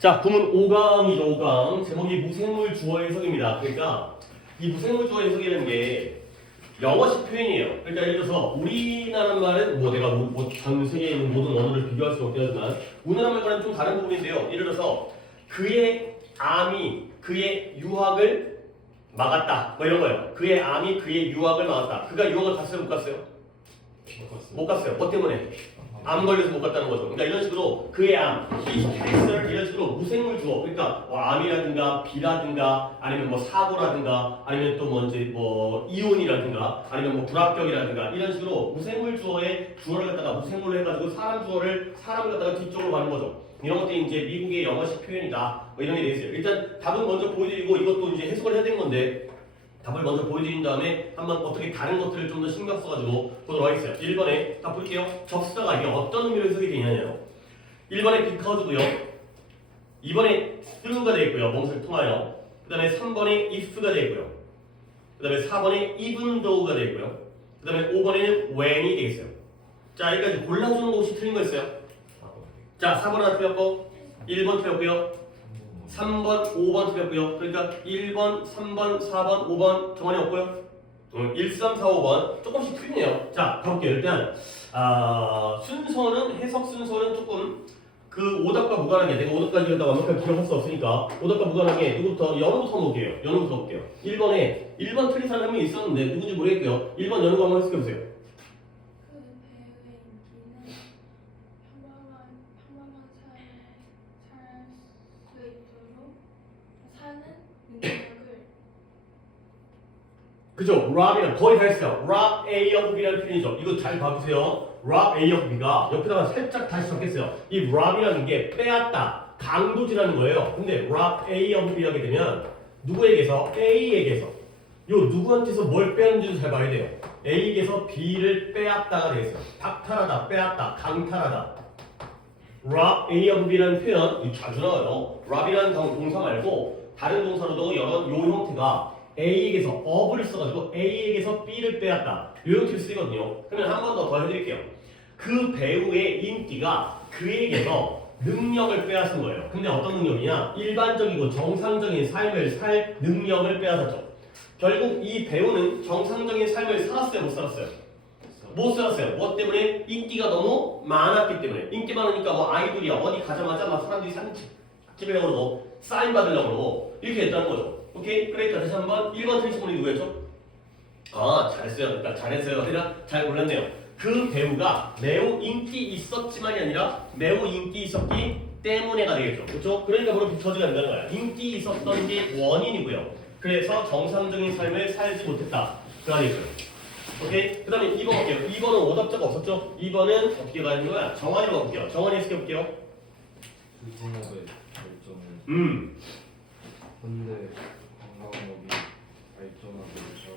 자, 구문 5강이죠, 5강. 제목이 무생물 주어 해석입니다. 그러니까 이 무생물 주어 해석이라는 게 영어식 표현이에요. 그러니까 예를 들어서 우리나라 말은 뭐 내가 전 세계에 있는 모든 언어를 비교할 수는 없긴 하지만 우리나라 말과는 좀 다른 부분인데요. 예를 들어서 그의 암이 그의 유학을 막았다. 뭐 이런 거예요. 그의 암이 그의 유학을 막았다. 그가 유학을 갔어요? 못 갔어요? 못 갔어요. 뭐 때문에? 암 걸려서 못 갔다는 거죠. 그러니까 이런 식으로 그의 암, his cancer 이런 식으로 무생물 주어. 그러니까 뭐 암이라든가 비라든가 아니면 뭐 사고라든가 아니면 또 뭐 이혼이라든가 아니면 뭐 불합격이라든가 이런 식으로 무생물 주어에 주어를 갖다가 무생물로 해가지고 사람 주어를 사람을 갖다가 뒤쪽으로 가는 거죠. 이런 것들이 이제 미국의 영어식 표현이다. 뭐 이런 게 돼 있어요. 일단 답은 먼저 보여드리고 이것도 이제 해석을 해야 되는 건데. 답을 먼저 보여드린 다음에 한번 어떻게 다른 것들을 좀 더 신경 써가지고 보도록 하겠어요. 1번에 딱 볼게요. 접수다가 이게 어떤 의미로 해석이 되냐요. 1번에 because고요. 2번에 through가 되어 있고요. 무엇을 통하여. 그 다음에 3번에 if가 되어 있고요. 그 다음에 4번에 even though가 되어 있고요. 그 다음에 5번에는 when이 되어 있어요. 자, 여기까지 골라주는 거 혹시 틀린 거 있어요? 자, 4번 하나 틀렸고 1번 틀렸고요. 3번, 5번 틀렸고요. 그러니까 1번, 3번, 4번, 5번 정원이 없고요. 1, 3, 4, 5번 조금씩 틀리네요. 자, 가볼게요. 일단 순서는 해석 순서는 조금 그 오답과 무관하게 내가 오답까지 갖다 완벽하게 기억할 수 없으니까 오답과 무관하게 누구부터 연우부터 볼게요. 연우부터 볼게요. 1번에 1번 틀린 사람이 한 명 있었는데 누군지 모르겠고요. 1번 연우가 한번 해석해 보세요. 그죠? rob이랑 거의 다 했어요. rob A of B라는 표현이죠. 이거 잘 봐보세요. rob A of B가 옆에다가 살짝 다시 적겠어요. 이 rob이라는 게 빼앗다, 강도질하는 거예요. 근데 rob A of B를 하게 되면 누구에게서? A에게서 요 누구한테서 뭘 빼앗는지도 잘 봐야 돼요. A에게서 B를 빼앗다가 되겠어요. 박탈하다, 빼앗다, 강탈하다. rob A of B라는 표현 이거 자주 나와요. rob이라는 동사 말고 다른 동사로도 요 형태가 A에게서 of를 써가지고 A에게서 B를 빼앗다. 이 형태로 쓰거든요. 그러면 한 번 더 해드릴게요. 그 배우의 인기가 그에게서 능력을 빼앗은 거예요. 근데 어떤 능력이냐? 일반적이고 정상적인 삶을 살 능력을 빼앗았죠. 결국 이 배우는 정상적인 삶을 살았어요? 못 살았어요? 못 살았어요. 뭐 때문에? 인기가 너무 많았기 때문에. 인기 많으니까 뭐 아이돌이야 어디 가자마자 막 사람들이 사진 찍으려고 그러고 사인 받으려고 그러고 이렇게 했다는 거죠. 오케이? 그러니까 다시 한번 1번 틀리신 분이 누구였죠? 아, 잘했어요. 그러니까 잘했어요. 그냥 잘 골랐네요. 그 배우가 매우 인기 있었지만이 아니라 매우 인기 있었기 때문에가 되겠죠. 그렇죠? 그러니까 바로 비커즈가 된다는 거야. 인기 있었던 게 원인이고요. 그래서 정상적인 삶을 살지 못했다. 그가 되겠죠. 오케이? 그 다음에 2번 볼게요. 2번은 오답자가 없었죠? 2번은 어떻게 가는 거야? 정환이로 가볼게요. 정환이 해석해 볼게요. 유성업의 발전은 현대 관광업이 발전하고 있죠.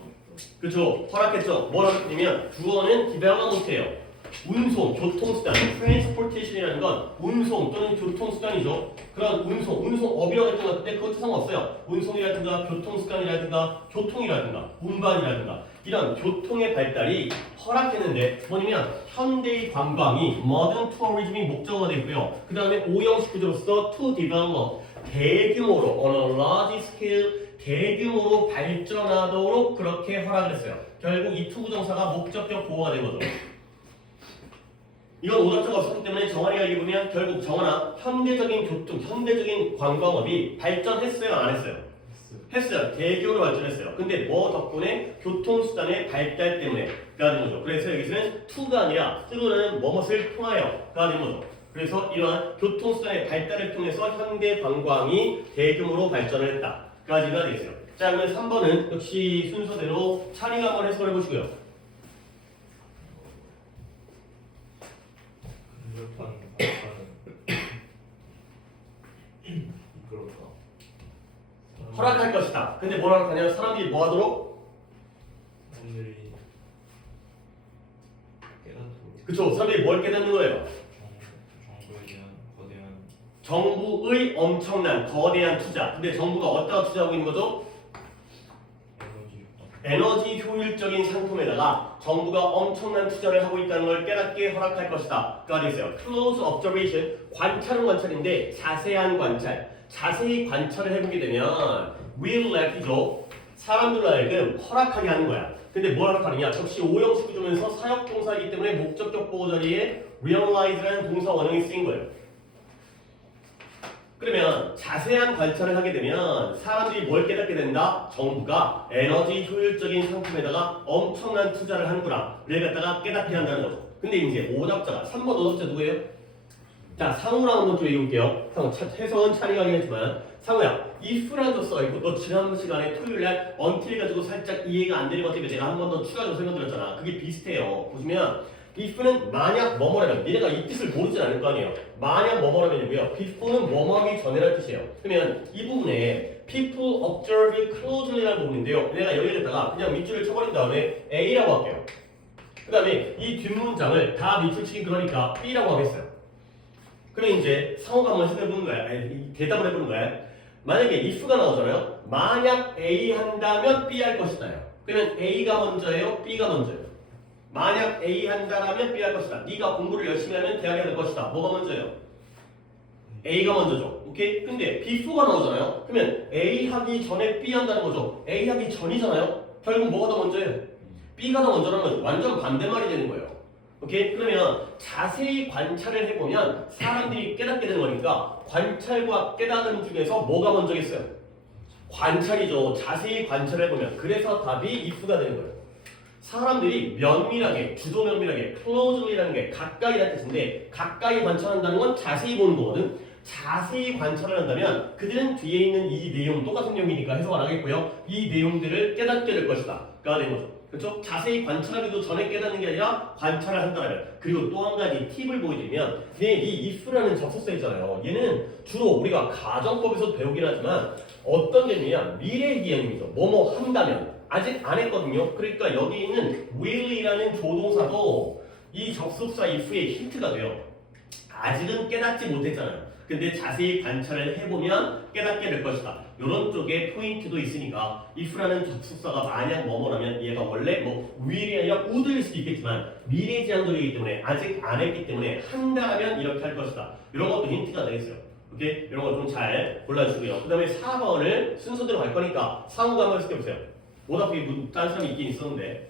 그쵸. 허락했죠. 뭘 허락했냐면 주어는 디벨롭먼트예요. 운송, 교통수단, 트랜스포테이션이라는 건 운송 또는 교통수단이죠. 그런 운송업이라고 했던 것 같은데 그것도 상관없어요. 운송이라든가 교통수단이라든가 교통이라든가 운반이라든가 이런 교통의 발달이 허락했는데 뭐냐면 현대의 관광이 modern tourism이 목적어가 되고요. 그 다음에 오형식 구조로서 to develop 대규모로 on a large scale 대규모로 발전하도록 그렇게 허락을 했어요. 결국 이 투부정사가 목적격 보호가 된 거죠. 이건 오답자가 없었기 때문에 정환이가 읽으면 결국 정환아 현대적인 교통, 현대적인 관광업이 발전했어요? 안 했어요? 했어요. 대규모로 발전했어요. 근데 뭐 덕분에? 교통수단의 발달 때문에 가 된 거죠. 그래서 여기서는 to가 아니라 through는 무엇을 통하여가 된 거죠. 그래서 이러한 교통수단의 발달을 통해서 현대 관광이 대규모로 발전을 했다. 까지가 되겠어요. 자, 그러면 3번은 역시 순서대로 차리가 한번 해석을 해보시고요. 근접한 이끌었다. 허락할 것이다. 근데 뭘 허락하냐면 사람들이 뭐 하도록? 사람들이 깨닫도록. 그쵸. 사람들이 뭘 깨닫는 거예요? 정부에 대한 거대한 정부의 엄청난 거대한 투자. 근데 정부가 어디다가 투자하고 있는 거죠? 에너지 효율적인 상품에다가 정부가 엄청난 투자를 하고 있다는 걸 깨닫게 허락할 것이다. 가 되어있어요. Close observation, 관찰은 관찰인데 자세한 관찰, 자세히 관찰을 해보게 되면 will let이죠. 사람들로 하여금 허락하게 하는 거야. 근데 뭘 허락하느냐? 역시 오형식 구조면서 사역동사이기 때문에 목적격 보호 자리에 realize라는 동사 원형이 쓰인 거예요. 그러면 자세한 관찰을 하게 되면 사람들이 뭘 깨닫게 된다? 정부가 에너지 효율적인 상품에다가 엄청난 투자를 하는구나. 를 갖다가 깨닫게 한다는 거죠. 근데 이제 오답자가 3번 오답자 누구예요? 자, 상우랑 한번 좀 읽을게요. 상우, 해석은 차리가 하긴 했지만 상우야, if라는 조 써있고 너 지난 시간에 토요일날 until 가지고 살짝 이해가 안 되는 것 같으니까 내가 한 번 더 추가적으로 설명드렸잖아. 그게 비슷해요. 보시면 if는 만약 뭐뭐라면 니네가 이 뜻을 모르진 않을 거 아니에요. 만약 뭐뭐라면이고요. before는 뭐뭐하기 전이라는 뜻이에요. 그러면 이 부분에 people observe closely라는 부분인데요. 내가 여기에다가 그냥 밑줄을 쳐버린 다음에 A라고 할게요. 그 다음에 이 뒷문장을 다 밑줄치긴 그러니까 B라고 하겠어요. 그러면 이제 상호가 한번 해보는 거야. 대답을 해보는 거야. 만약에 if가 나오잖아요. 만약 A 한다면 B 할 것이다요. 그러면 A가 먼저예요? B가 먼저예요? 만약 A 한다라면 B 할 것이다. 네가 공부를 열심히 하면 대학에 갈 것이다. 뭐가 먼저예요? A가 먼저죠. 오케이? 근데 before가 나오잖아요. 그러면 A 하기 전에 B 한다는 거죠. A 하기 전이잖아요. 결국 뭐가 더 먼저예요? B가 더 먼저라는 거죠. 완전 반대말이 되는 거예요. 오케이? 그러면 자세히 관찰을 해보면 사람들이 깨닫게 되는 거니까 관찰과 깨닫는 중에서 뭐가 먼저겠어요? 관찰이죠. 자세히 관찰을 해보면. 그래서 답이 if가 되는 거예요. 사람들이 면밀하게, 주도 면밀하게, closely라는 게 가까이라는 뜻인데 가까이 관찰한다는 건 자세히 보는 거거든. 자세히 관찰을 한다면 그들은 뒤에 있는 이 내용, 똑같은 내용이니까 해석 안 하겠고요. 이 내용들을 깨닫게 될 것이다. 가 된 거죠. 그렇죠? 자세히 관찰하기도 전에 깨닫는 게 아니라 관찰을 한다면. 그리고 또 한 가지 팁을 보여드리면 이 if라는 접속사 있잖아요. 얘는 주로 우리가 가정법에서 배우긴 하지만 어떤 개념이냐? 미래 기형이죠. 뭐뭐 한다면. 아직 안 했거든요. 그러니까 여기 있는 will이라는 조동사도 이 접속사 if의 힌트가 돼요. 아직은 깨닫지 못했잖아요. 근데 자세히 관찰을 해보면 깨닫게 될 것이다. 이런 쪽에 포인트도 있으니까 if라는 접속사가 만약 뭐뭐라면 얘가 원래 뭐 will이 아니라 would일 수도 있겠지만 미래지향적이기 때문에 아직 안 했기 때문에 한다면 이렇게 할 것이다. 이런 것도 힌트가 되겠어요. 오케이? 이런 거 좀 잘 골라주고요. 그 다음에 4번을 순서대로 갈 거니까 상호가 한번 시켜보세요. 오답이 딴 사람이 있긴 있었는데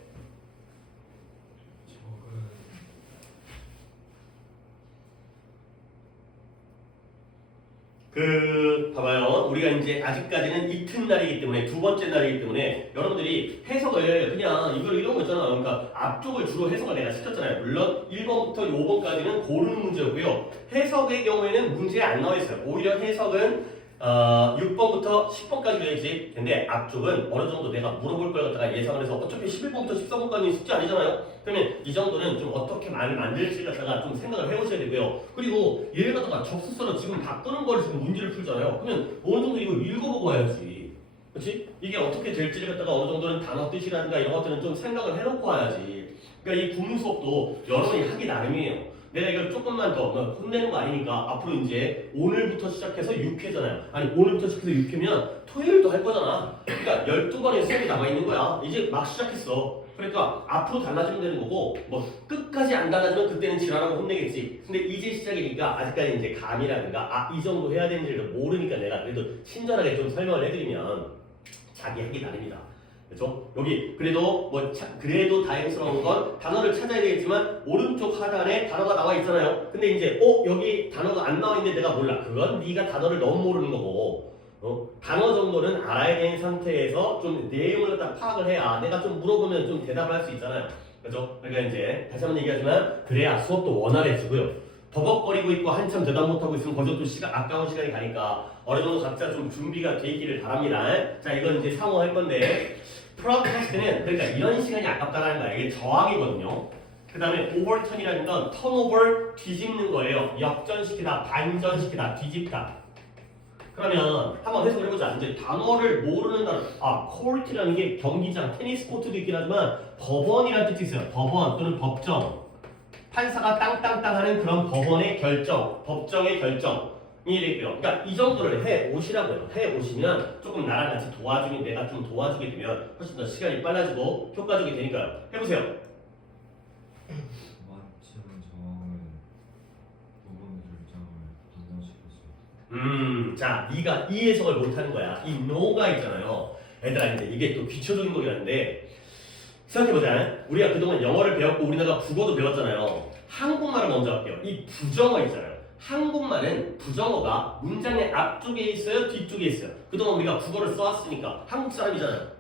봐봐요. 우리가 이제 아직까지는 이튿날이기 때문에 두 번째 날이기 때문에 여러분들이 해석을 그냥 이런 거 있잖아. 그러니까 앞쪽을 주로 해석을 내가 시켰잖아요. 물론 1번부터 5번까지는 고르는 문제고요. 해석의 경우에는 문제에 안 나와 있어요. 오히려 해석은 6번부터 10번까지 되어있지. 근데 앞쪽은 어느 정도 내가 물어볼 걸 갖다가 예상을 해서 어차피 11번부터 13번까지는 숙제 아니잖아요. 그러면 이 정도는 좀 어떻게 말을 만들지 갖다가 좀 생각을 해보셔야 되고요. 그리고 얘를 갖다가 접속사로 지금 바꾸는 거를 지금 문제를 풀잖아요. 그러면 어느 정도 이거 읽어보고 와야지. 그렇지? 이게 어떻게 될지를 갖다가 어느 정도는 단어 뜻이라든가 이런 것들은 좀 생각을 해놓고 와야지. 그러니까 이 구문 수업도 여러분이 하기 나름이에요. 내가 이걸 조금만 더 혼내는 거 아니니까 앞으로 이제 오늘부터 시작해서 6회잖아요. 아니 오늘부터 시작해서 6회면 토요일도 할 거잖아. 그러니까 12번의 수업이 남아있는 거야. 이제 막 시작했어. 그러니까 앞으로 달라지면 되는 거고 뭐 끝까지 안 달라지면 그때는 지랄하고 혼내겠지. 근데 이제 시작이니까 아직까지 이제 감이라든가 이 정도 해야 되는지를 모르니까 내가 그래도 친절하게 좀 설명을 해드리면 자기 하기 나름이다. 그렇죠? 여기 그래도 그래도 다행스러운 건 단어를 찾아야 되겠지만 오른쪽 하단에 단어가 나와 있잖아요. 근데 이제 여기 단어가 안 나와 있는데 내가 몰라. 그건 네가 단어를 너무 모르는 거고 단어 정도는 알아야 되는 상태에서 좀 내용을 딱 파악을 해야 내가 좀 물어보면 좀 대답을 할 수 있잖아요. 그렇죠? 그러니까 이제 다시 한번 얘기하지만 그래야 수업도 원활해지고요. 버벅거리고 있고 한참 대답 못하고 있으면 거기서 또 아까운 시간이 가니까 어느 정도 각자 좀 준비가 돼 있기를 바랍니다. 자, 이건 이제 상호할 건데 프로테스트는 그러니까 이런 시간이 아깝다라는 거야. 이게 저항이거든요. 그 다음에 오버턴이라는 건 턴오버 뒤집는 거예요. 역전시키다, 반전시키다, 뒤집다. 그러면 한번 해석을 해보자. 이제 단어를 모르는 단어. 코르트라는 게 경기장, 테니스 코트도 있긴 하지만 법원이라는 뜻이 있어요. 법원 또는 법정. 판사가 땅땅땅 하는 그런 법원의 결정, 법정의 결정이 되고요. 그러니까 이 정도를 해 오시라고요. 해 오시면 조금 나랑 같이 도와주면 내가 좀 도와주게 되면 훨씬 더 시간이 빨라지고 효과적이 되니까요. 해보세요. 자, 네가 이 해석을 못하는 거야. 이 no가 있잖아요. 얘들아, 이제 이게 또 기초적인 거긴 한데 생각해보자. 우리가 그동안 영어를 배웠고 우리나라 국어도 배웠잖아요. 한국말을 먼저 할게요. 이 부정어 있잖아요. 한국말은 부정어가 문장의 앞쪽에 있어요? 뒤쪽에 있어요? 그동안 우리가 국어를 써왔으니까 한국 사람이잖아요.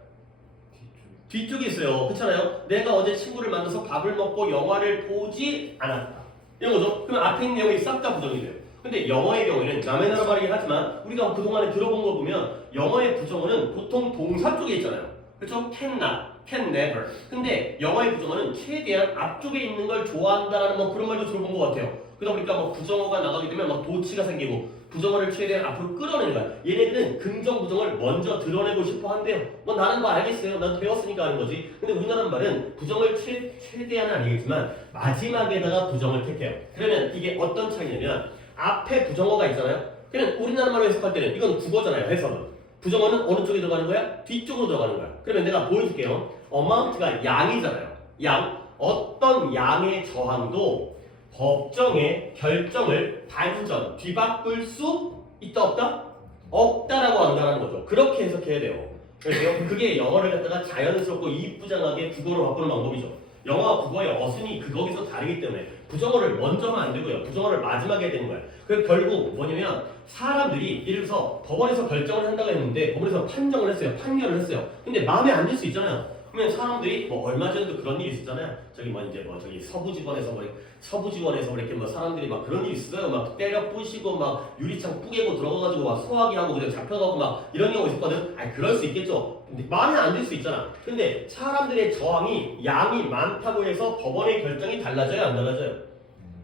뒤쪽에 있어요. 그렇잖아요. 내가 어제 친구를 만나서 밥을 먹고 영화를 보지 않았다. 이런 거죠. 그럼 앞에 있는 내용이 싹 다 부정이 돼요. 근데 영어의 경우에는 남의 나라 말이긴 하지만 우리가 그동안에 들어본 거 보면 영어의 부정어는 보통 동사 쪽에 있잖아요. 그렇죠? can not, can never. 근데 영어의 부정어는 최대한 앞쪽에 있는 걸 좋아한다라는 뭐 그런 말도 들어본 것 같아요. 그러다 보니까 뭐 부정어가 나가게 되면 막 도치가 생기고 부정어를 최대한 앞으로 끌어내는 거야. 얘네들은 긍정 부정을 먼저 드러내고 싶어 한대요. 뭐 나는 뭐 알겠어요. 난 배웠으니까 하는 거지. 근데 우리나라 말은 부정을 최대한은 아니겠지만 마지막에다가 부정을 택해요. 그러면 이게 어떤 차이냐면 앞에 부정어가 있잖아요. 그냥 우리나라 말로 해석할 때는 이건 국어잖아요. 해석은. 부정어는 어느 쪽에 들어가는 거야? 뒤쪽으로 들어가는 거야. 그러면 내가 보여줄게요. amount가 양이잖아요. 양. 어떤 양의 저항도 법정의 결정을 반전, 뒤바꿀 수 있다 없다? 없다라고 한다는 거죠. 그렇게 해석해야 돼요. 그래서 그게 영어를 갖다가 자연스럽고 이쁘장하게 국어로 바꾸는 방법이죠. 영어와 국어의 어순이 거기서 다르기 때문에 부정어를 먼저 하면 안 되고요. 부정어를 마지막에 해야 되는 거예요. 그래서 결국 뭐냐면 사람들이 예를 들어서 법원에서 결정을 한다고 했는데 법원에서 판정을 했어요. 판결을 했어요. 근데 마음에 안 들 수 있잖아요. 그러면 사람들이 뭐 얼마 전에도 그런 일이 있었잖아요. 저기 뭐 이제 뭐 저기 서부지원에서 이렇게 뭐 사람들이 막 그런 일이 있어요. 막 때려 부시고 막 유리창 뿌개고 들어가가지고 막 소화기 하고 그냥 잡혀가고 막 이런 경우 있었거든. 아니 그럴 수 있겠죠. 근데 마음에 안 들 수 있잖아. 근데 사람들의 저항이 양이 많다고 해서 법원의 결정이 달라져요, 안 달라져요?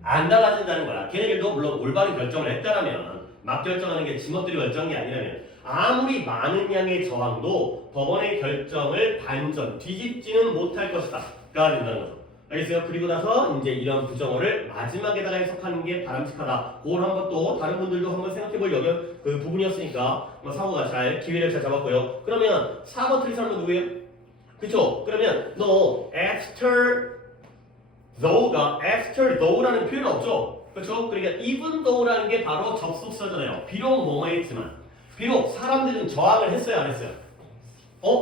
안 달라진다는 거야. 걔네들도 물론 올바른 결정을 했다라면 막 결정하는 게 지멋대로 결정이 아니라면 아무리 많은 양의 저항도 법원의 결정을 반전, 뒤집지는 못할 것이다 가 된다는 거죠. 알겠어요? 그리고 나서 이제 이런 부정어를 마지막에다가 해석하는 게 바람직하다. 그걸 한번 또 다른 분들도 한번 생각해볼 그 부분이었으니까 사고가 잘 기회를 잘 잡았고요. 그러면 4번 틀린 사람은 누구예요? 그쵸? 그러면 너 after though라는 표현 없죠? 그렇죠? 그러니까 even though라는 게 바로 접속사잖아요. 비록 뭐뭐 했지만 비록 사람들은 저항을 했어요, 안 했어요?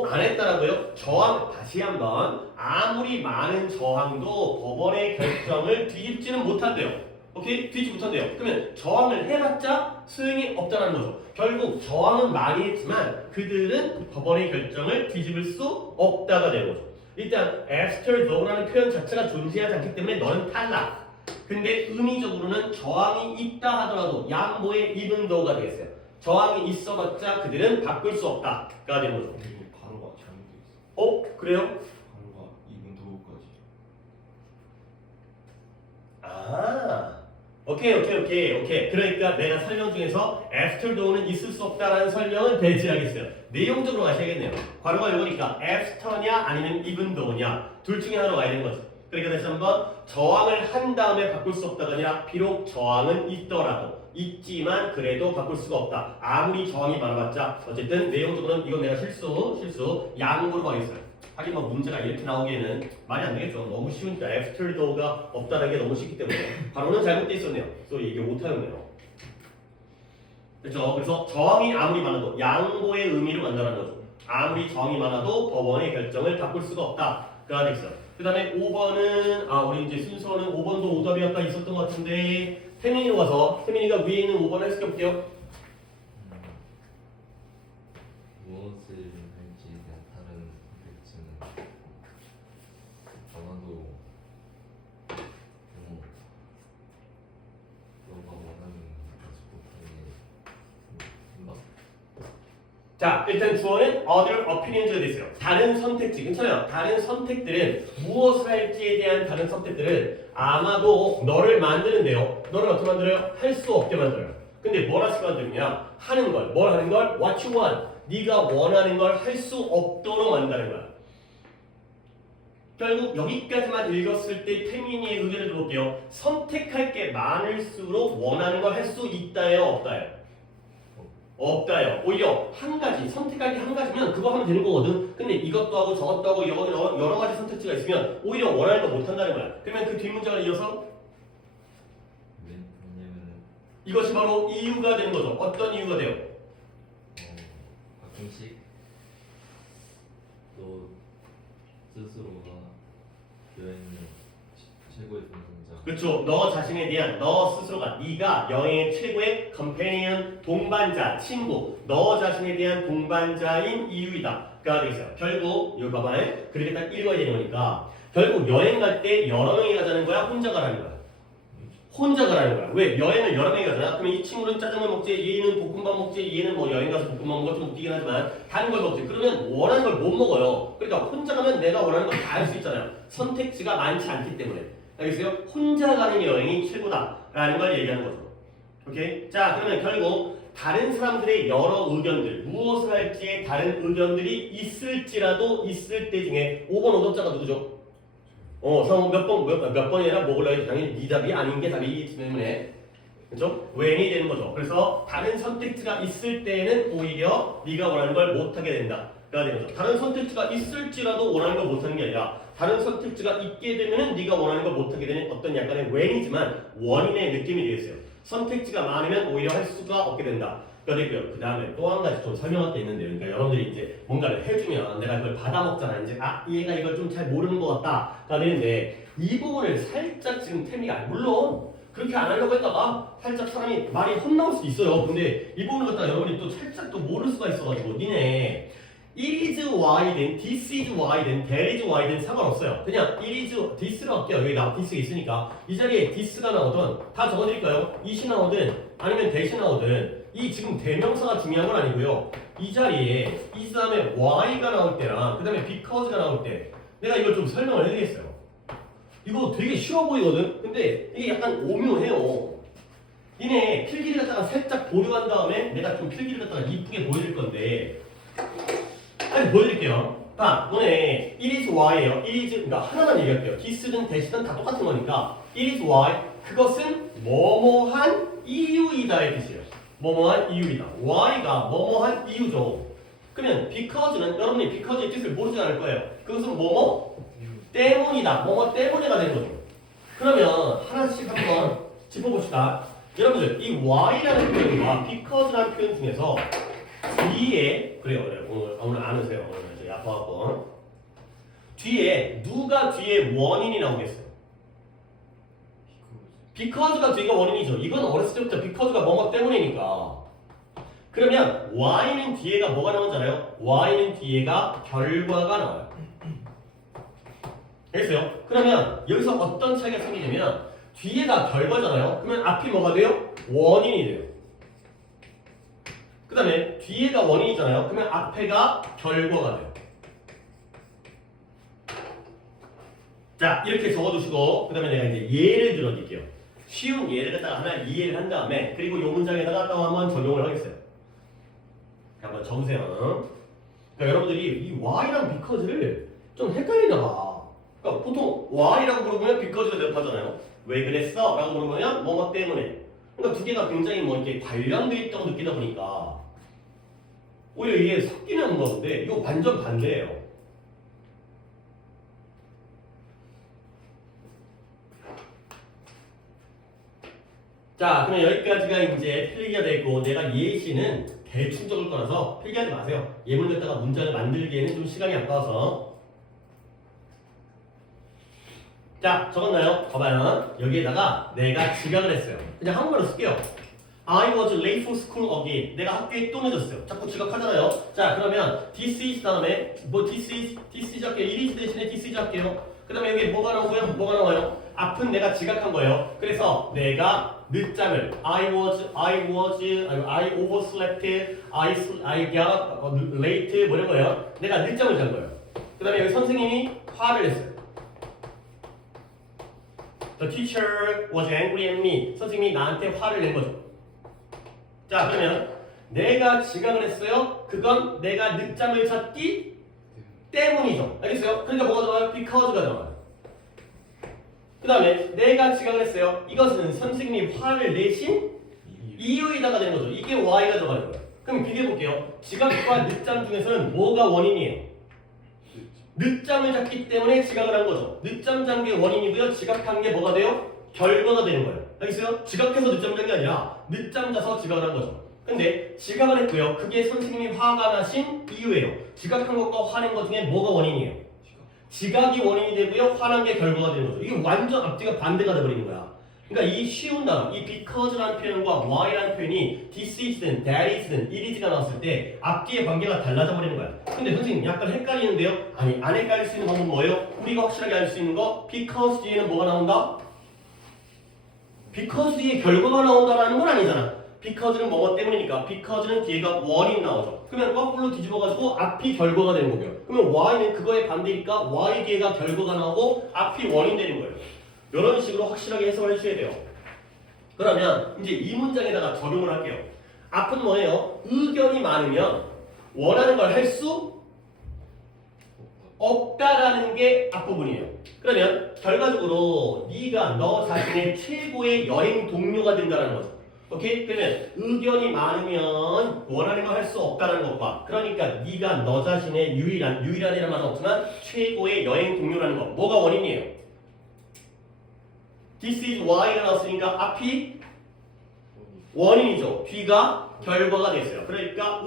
안 했다라고요? 저항 다시 한번 아무리 많은 저항도 법원의 결정을 뒤집지는 못한대요. 오케이? 뒤집지 못한대요. 그러면 저항을 해봤자 소용이 없다는 거죠. 결국 저항은 많이 했지만 그들은 법원의 결정을 뒤집을 수 없다가 되는 거죠. 일단 after though라는 표현 자체가 존재하지 않기 때문에 너는 탈락. 근데 의미적으로는 저항이 있다 하더라도 양보의 even though가 되겠어요. 저항이 있어봤자 그들은 바꿀 수 없다가 되는 거죠. 그리고 가로가 잘못돼 있어. 그래요? 가로가 2분 도까지. 오케이. 그러니까 내가 설명 중에서 after though는 있을 수 없다라는 설명은 배제하겠어요. 내용적으로 가셔야겠네요. 괄호가 이거니까 after냐 아니면 even though냐 둘 중에 하나로 가야 되는 거죠. 그러니까 다시 한번 저항을 한 다음에 바꿀 수 없다가 아니라 비록 저항은 있지만 그래도 바꿀 수가 없다. 아무리 저항이 많아봤자 어쨌든 내용적으로는 이건 내가 실수 양보로 가겠어요. 하긴 뭐 문제가 이렇게 나오기에는 말이 안 되겠죠. 너무 쉬우니까 after though가 없다는 게 너무 쉽기 때문에 바로는 잘못돼 있었네요. 그래서 이게 못하였네요. 그렇죠. 그래서 저항이 아무리 많아도 양보의 의미를 만나는 거죠. 아무리 저항이 많아도 법원의 결정을 바꿀 수가 없다가 되겠어요. 그 다음에 5번은 우리 이제 순서는 5번도 오답이 아까 있었던 것 같은데 태민이로 가서 태민이가 위에 있는 5번 해석해 볼게요. 무엇을 할지에 대한 다른 선택지는 아마도 너가 원하는 것을 못하는 자, 일단 주어는 other opinions가 돼 있어요. 다른 선택지. 괜찮아요. 다른 선택들은 무엇을 할지에 대한 다른 선택들은 아마도 너를 만드는데요. 너를 어떻게 만들어요? 할 수 없게 만들어요. 근데 뭘 할 수 만드느냐? 하는 걸. 뭘 하는 걸? What you want. 네가 원하는 걸 할 수 없도록 만든다는 거야. 결국 여기까지만 읽었을 때 태민이의 의견을 들어볼게요. 선택할 게 많을수록 원하는 걸 할 수 있다예요? 없다예요? 없다요. 오히려 한 가지 선택할 게 한 가지면 그거 하면 되는 거거든. 근데 이것도 하고 저것도 하고 여러 가지 선택지가 있으면 오히려 원하는 거 못 한다는 거야. 그러면 그 뒷문장을 이어서 왜냐면 이것이 바로 이유가 되는 거죠. 어떤 이유가 돼요? 가끔씩 너 스스로가 여행의 최고의 동반자. 그렇죠. 너 자신에 대한 너 스스로가 네가 여행의 최고의 컴패니언 동반자 친구 너 자신에 대한 동반자인 이유이다가 되겠어요. 결국 이거 봐봐요. 그렇게 딱 읽어야 되는 거니까 결국 여행 갈 때 여러 명이 가자는 거야 혼자 가라는 거야. 혼자 가라는 거야. 왜? 여행을 여러 명이 가잖아. 그러면 이 친구는 짜장면 먹지, 얘는 볶음밥 먹지, 얘는 뭐 여행 가서 볶음밥 먹어 좀 웃기긴 하지만 다른 걸 먹지. 그러면 원하는 걸 못 먹어요. 그러니까 혼자 가면 내가 원하는 걸 다 할 수 있잖아요. 선택지가 많지 않기 때문에. 알겠어요? 혼자 가는 여행이 최고다라는 걸 얘기하는 거죠. 오케이? 자, 그러면 결국 다른 사람들의 여러 의견들, 무엇을 할지에 다른 의견들이 있을지라도 있을 때 중에 5번 오답자가 누구죠? 상호 몇 번이나 먹으려 해도 당연히 네 답이 아닌 게 답이기 때문에 그렇죠? when이 되는 거죠. 그래서 다른 선택지가 있을 때는 오히려 네가 원하는 걸 못하게 된다가 되는 거죠. 다른 선택지가 있을지라도 원하는 걸 못하는 게 아니라 다른 선택지가 있게 되면은 네가 원하는 걸 못하게 되는 어떤 약간의 when이지만 원인의 느낌이 되겠어요. 선택지가 많으면 오히려 할 수가 없게 된다. 가 되고요. 그 다음에 또 한 가지 좀 설명할 게 있는데요. 그러니까 여러분들이 이제 뭔가를 해주면 내가 그걸 받아 먹잖아. 이제 얘가 이걸 좀 잘 모르는 것 같다가 되는데 이 부분을 살짝 지금 태미가 물론 그렇게 안 하려고 했다가 살짝 사람이 말이 헛나올 수도 있어요. 근데 이 부분을 갖다가 여러분이 또 살짝 또 모를 수가 있어가지고 니네 it is y든 this is y든 that is y든 상관없어요. 그냥 it is this로 할게요. 여기 this가 있으니까 이 자리에 this가 나오든 다 적어드릴까요? it이 나오든 아니면 that이 나오든 이 지금 대명사가 중요한 건 아니고요. 이 자리에 이 다음에 y가 나올 때랑 그 다음에 because가 나올 때 내가 이걸 좀 설명을 해드리겠어요. 이거 되게 쉬워 보이거든? 근데 이게 약간 오묘해요. 니네 필기를 갖다가 살짝 보류한 다음에 내가 좀 필기를 갖다가 이쁘게 보여줄 건데 아니 보여드릴게요. 자, 너네 it is y예요. it is 그러니까 하나만 얘기할게요. this든 that이든 다 똑같은 거니까 it is y 그것은 뭐뭐한 이유이다의 뜻이에요. 뭐뭐한 이유이다. y가 뭐뭐한 이유죠. 그러면 because는 여러분이 because의 뜻을 모르지 않을 거예요. 그것은 뭐뭐 때문이다. 뭐뭐 때문에가 되는 거죠. 그러면 하나씩 한번 짚어봅시다. 여러분들 이 y라는 표현과 because라는 표현 중에서 뒤에 그래요. 오늘 안 오세요. 오늘 저희 아파갖고 뒤에 누가 뒤에 원인이 나오겠어요? because가 뒤가 원인이죠. 이건 어렸을 때부터 because가 뭐뭐 때문이니까. 그러면 y는 뒤에가 뭐가 나오잖아요. y는 뒤에가 결과가 나와요. 알겠어요? 그러면 여기서 어떤 차이가 생기냐면 뒤에가 결과잖아요. 그러면 앞이 뭐가 돼요? 원인이 돼요. 그 다음에 뒤에가 원인이잖아요. 그러면 앞에가 결과가 돼요. 자, 이렇게 적어두시고 그 다음에 내가 이제 예를 들어드릴게요. 쉬운 예를 갖다가 하나 이해를 한 다음에 그리고 이 문장에다가 또 한번 적용을 하겠어요. 한번 적으세요. 그러니까 여러분들이 이 y랑 because를 좀 헷갈리나 봐. 그러니까 보통 y라고 물어보면 because가 대답하잖아요. 왜 그랬어? 라고 물어보면 뭐뭐 때문에. 그러니까 두 개가 굉장히 뭐 이렇게 관련돼 있다고 느끼다 보니까 오히려 이게 섞이는 건데 이거 완전 반대예요. 자, 그러면 여기까지가 이제 필기가 되고 내가 예시는 대충 적을 거라서 필기하지 마세요. 예문 갖다가 문장을 만들기에는 좀 시간이 아까워서. 자, 적었나요? 봐봐요. 여기에다가 내가 지각을 했어요. 그냥 한국말로 쓸게요. I was late for school again. 내가 학교에 또 늦었어요. 자꾸 지각하잖아요. 자, 그러면 this is 다음에 뭐 this is 할게요. it is 대신에 this is 할게요. 그 다음에 여기 뭐가 나오고요? 뭐가 나와요? 앞은 내가 지각한 거예요. 그래서 내가 늦잠을 I overslept, I got late 뭐 이런 거예요. 내가 늦잠을 잔 거예요. 그 다음에 여기 선생님이 화를 냈어요. The teacher was angry at me. 선생님이 나한테 화를 낸 거죠. 자, 그러면 내가 지각을 했어요. 그건 내가 늦잠을 잤기 때문이죠. 알겠어요? 그러니까 뭐가 나와요? because가 나와요. 그 다음에 내가 지각을 했어요. 이것은 선생님이 화를 내신 이유이다가 되는 거죠. 이게 y가 들어가는 거예요. 그럼 비교해볼게요. 지각과 늦잠 중에서는 뭐가 원인이에요? 늦잠을 잤기 때문에 지각을 한 거죠. 늦잠 잔 게 원인이고요. 지각한 게 뭐가 돼요? 결과가 되는 거예요. 알겠어요? 지각해서 늦잠 잔 게 아니라 늦잠 자서 지각을 한 거죠. 근데 지각을 했고요. 그게 선생님이 화가 나신 이유예요. 지각한 것과 화낸 것 중에 뭐가 원인이에요? 지각이 원인이 되고요. 화난 게 결과가 되는 거죠. 이게 완전 앞뒤가 반대가 돼버리는 거야. 그러니까 이 쉬운 단어, 이 because라는 표현과 why라는 표현이 this is든 that is든 it is가 나왔을 때 앞뒤의 관계가 달라져 버리는 거야. 근데 선생님 약간 헷갈리는데요? 아니, 안 헷갈릴 수 있는 방법은 뭐예요? 우리가 확실하게 알 수 있는 거 because 뒤에는 뭐가 나온다? because 뒤에 결과가 나온다라는 건 아니잖아. because는 뭐뭐 때문이니까 because는 뒤에가 원인 나오죠. 그러면 거꾸로 뒤집어가지고 앞이 결과가 되는 거고요. 그러면 y는 그거의 반대니까 y 뒤에가 결과가 나오고 앞이 원인 되는 거예요. 이런 식으로 확실하게 해석을 해주셔야 돼요. 그러면 이제 이 문장에다가 적용을 할게요. 앞은 뭐예요? 의견이 많으면 원하는 걸 할 수 없다라는 게 앞부분이에요. 그러면 결과적으로 네가 너 자신의 최고의 여행 동료가 된다는 거죠. 오케이? 그러면 의견이 많으면 원하는 걸 할 수 없다는 것과 그러니까 네가 너 자신의 유일한이라는 말은 없지만 최고의 여행 동료라는 거 뭐가 원인이에요? This is why가 나왔으니까 앞이 원인이죠. 뒤가 결과가 됐어요. 그러니까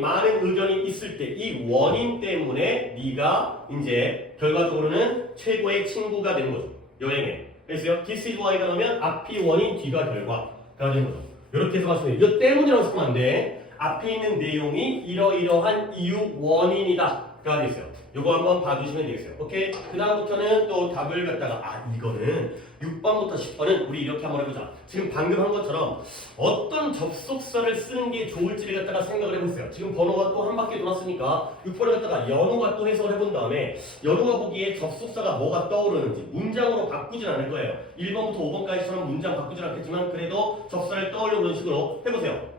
많은 의견이 있을 때 이 원인 때문에 네가 이제 결과적으로는 최고의 친구가 되는 거죠. 여행에. 그래서요. This is why가 나오면 앞이 원인, 뒤가 결과가 되는 거죠. 이렇게 해석하시면 돼요. 이거 때문이라고 쓰면 안 돼. 앞에 있는 내용이 이러이러한 이유 원인이다. 가 됐어요. 요거 한번 봐주시면 되겠어요. 오케이? 그 다음부터는 또 답을 갖다가 이거는 6번부터 10번은 우리 이렇게 한번 해보자. 지금 방금 한 것처럼 어떤 접속사를 쓰는 게 좋을지를 갖다가 생각을 해보세요. 지금 번호가 또 한 바퀴 돌았으니까 6번을 갖다가 연우가 또 해석을 해본 다음에 연우가 보기에 접속사가 뭐가 떠오르는지 문장으로 바꾸진 않을 거예요. 1번부터 5번까지처럼 문장 바꾸진 않겠지만 그래도 접사를 떠올려 보는 식으로 해보세요.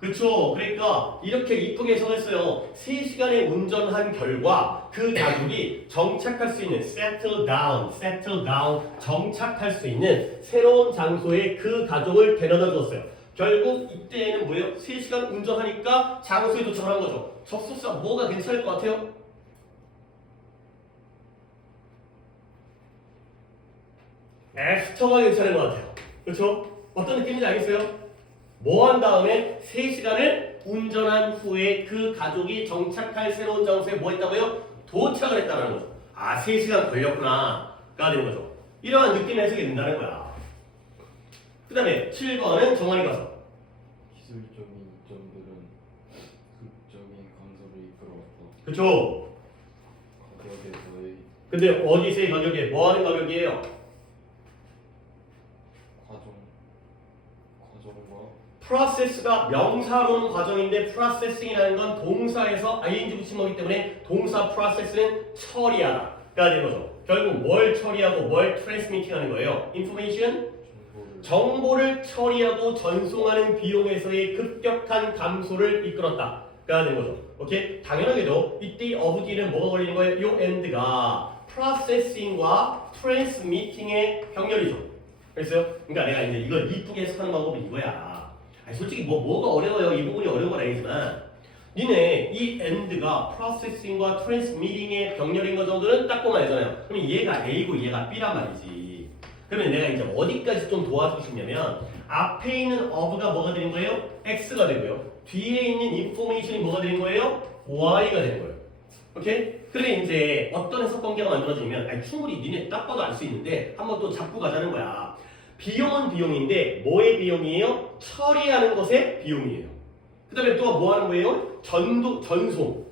그렇죠. 그러니까 이렇게 이쁘게 해석했어요. 3시간의 운전한 결과 그 가족이 정착할 수 있는 settle down, 정착할 수 있는 새로운 장소에 그 가족을 데려다 줬어요. 결국 이때에는 뭐예요? 3시간 운전하니까 장소에 도착을 한 거죠. 접속사 뭐가 괜찮을 것 같아요? after가 괜찮은 것 같아요. 그렇죠? 어떤 느낌인지 알겠어요? 뭐 한 다음에 3시간을 운전한 후에 그 가족이 정착할 새로운 장소에 뭐 했다고요? 도착을 했다는 거죠. 3시간 걸렸구나 가 되는 거죠. 이러한 느낌 해석이 된다는 거야. 그 다음에 7번은 정환이 가서 기술적인 이점들은 극적인 감소를 이끌어왔다. 그쵸? 가격에서의 근데 어디서의 가격이 뭐 하는 가격이에요? 과정과 프로세스가 명사로는 과정인데 프로세싱이라는 건 동사에서 ing 붙인 거기 때문에 동사 프로세스는 처리하다가 되는 거죠. 결국 뭘 처리하고 뭘 트랜스미팅하는 거예요? 인포메이션? 정보를 처리하고 전송하는 비용에서의 급격한 감소를 이끌었다가 되는 거죠. 오케이? 당연하게도 이때 of D는 뭐가 걸리는 거예요? 요 end가 프로세싱과 트랜스미팅의 병렬이죠. 그랬어요? 그러니까 내가 이제 이걸 이쁘게 해석하는 방법은 이거야. 솔직히 뭐가 어려워요. 이 부분이 어려운 건 아니지만 니네 이 end가 processing과 transmitting의 병렬인 거 정도는 딱 보면 알잖아요. 그러면 얘가 A고 얘가 B란 말이지. 그러면 내가 이제 어디까지 좀 도와주고 싶냐면 앞에 있는 of가 뭐가 되는 거예요? X가 되고요. 뒤에 있는 information이 뭐가 되는 거예요? Y가 되는 거예요. 오케이? 그래 이제 어떤 해석 관계가 만들어지면 충분히 니네 딱 봐도 알 수 있는데 한번 또 잡고 가자는 거야. 비용은 비용인데 뭐의 비용이에요? 처리하는 것의 비용이에요. 그 다음에 또 뭐 하는 거예요? 전송,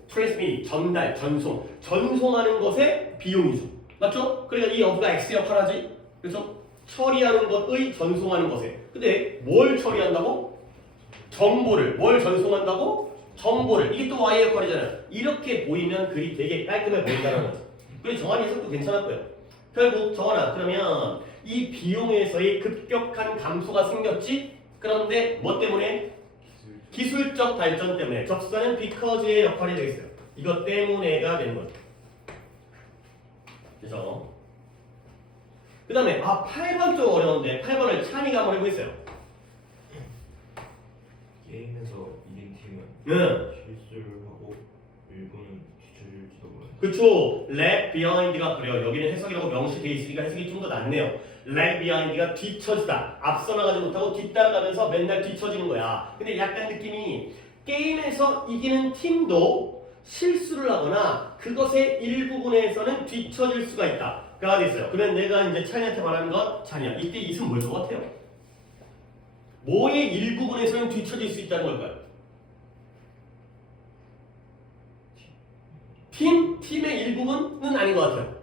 트랜스미팅, 전달, 전송하는 것의 비용이죠. 맞죠? 그러니까 이 of가 X 역할을 하지. 그래서 처리하는 것의 전송하는 것에. 근데 뭘 처리한다고? 정보를. 뭘 전송한다고? 정보를. 이게 또 Y의 역할이잖아요. 이렇게 보이면 글이 되게 깔끔해 보인다는 거죠. 그래서 정한이 해석도 괜찮았고요. 결국 정한아, 그러면 이 비용에서의 급격한 감소가 생겼지? 그런데 뭐 때문에? 기술적 발전 때문에. 접수사는 because의 역할이 되겠어요. 이것 때문에가 되는 거죠. 그래서 그 다음에 8번 좀 어려운데 8번을 찬이가 한번 해보겠어요. 게임에서 1인 팀은 응. 실수를 하고 일부는 뒤처질지도 모른다. 그쵸? lag behind가 그래요. 여기는 해석이라고 명시되어 있으니까 해석이 좀 더 낫네요. lag behind가 뒤처지다. 앞서 나가지 못하고 뒤따라가면서 맨날 뒤처지는 거야. 근데 약간 느낌이 게임에서 이기는 팀도 실수를 하거나 그것의 일부분에서는 뒤처질 수가 있다. 가 됐어요. 그러면 내가 이제 찬이한테 말하는 건 찬이야. 이때 이승 뭘 것 같아요? 뭐의 일부분에서는 뒤처질 수 있다는 걸까요? 팀의 일부분은 아닌 것 같아요.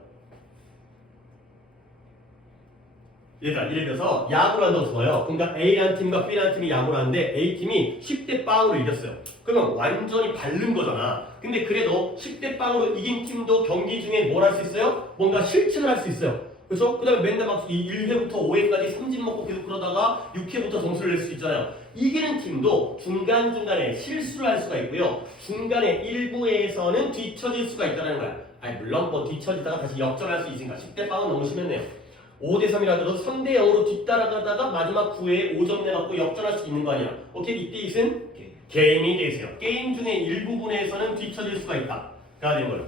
얘들아, 예를 들어서 야구를 한다고 쳐요. 그러니까 A라는 팀과 B라는 팀이 야구를 하는데 A팀이 10대 0으로 이겼어요. 그러면 완전히 바른 거잖아. 근데 그래도 10대 0으로 이긴 팀도 경기 중에 뭘 할 수 있어요? 뭔가 실책을 할 수 있어요. 그렇죠? 그 다음에 맨날 막 1회부터 5회까지 삼진 먹고 계속 그러다가 6회부터 점수를 낼 수 있잖아요. 이기는 팀도 중간중간에 실수를 할 수가 있고요. 중간에 일부에서는 뒤처질 수가 있다는 거야. 아니 물론 뭐 뒤처지다가 다시 역전할 수 있으니까 10대 0은 너무 심했네요. 5대 3이라도 3대 0으로 뒤따라가다가 마지막 9회에 5점 내갖고 역전할 수 있는 거 아니야. 오케이? 이때 이것은 게임이 되세요. 게임 중에 일부분에서는 뒤처질 수가 있다. 가 되는 거예요.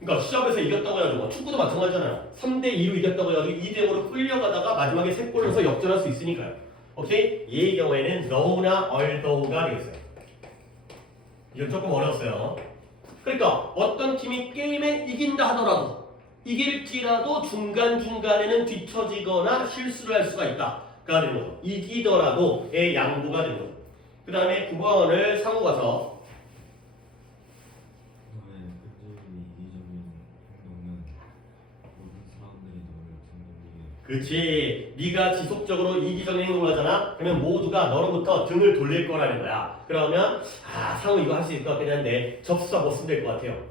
그러니까 시합에서 이겼다고 해가지고 축구도 마찬가지잖아요. 3대 2로 이겼다고 해가지고 2대 0으로 끌려가다가 마지막에 3골 넣어서 역전할 수 있으니까요. 오케이? 얘의 경우에는 너우나 얼더우가 되겠어요. 이건 조금 어려웠어요. 그러니까 어떤 팀이 게임에 이긴다 하더라도 이길지라도 중간중간에는 뒤처지거나 실수를 할 수가 있다. 가 되는 거죠. 이기더라도의 양보가 되는 거죠. 그 다음에 9번을 상호 가서 너의 끈질김이 이기적인 행동은 모든 사람들이 너를 등등이게 그치. 네가 지속적으로 이기적인 행동을 하잖아. 그러면 모두가 너로부터 등을 돌릴 거라는 거야. 그러면 상호 이거 할 수 있을 것 같긴 한데 접수사 뭐 쓰면 될 것 같아요.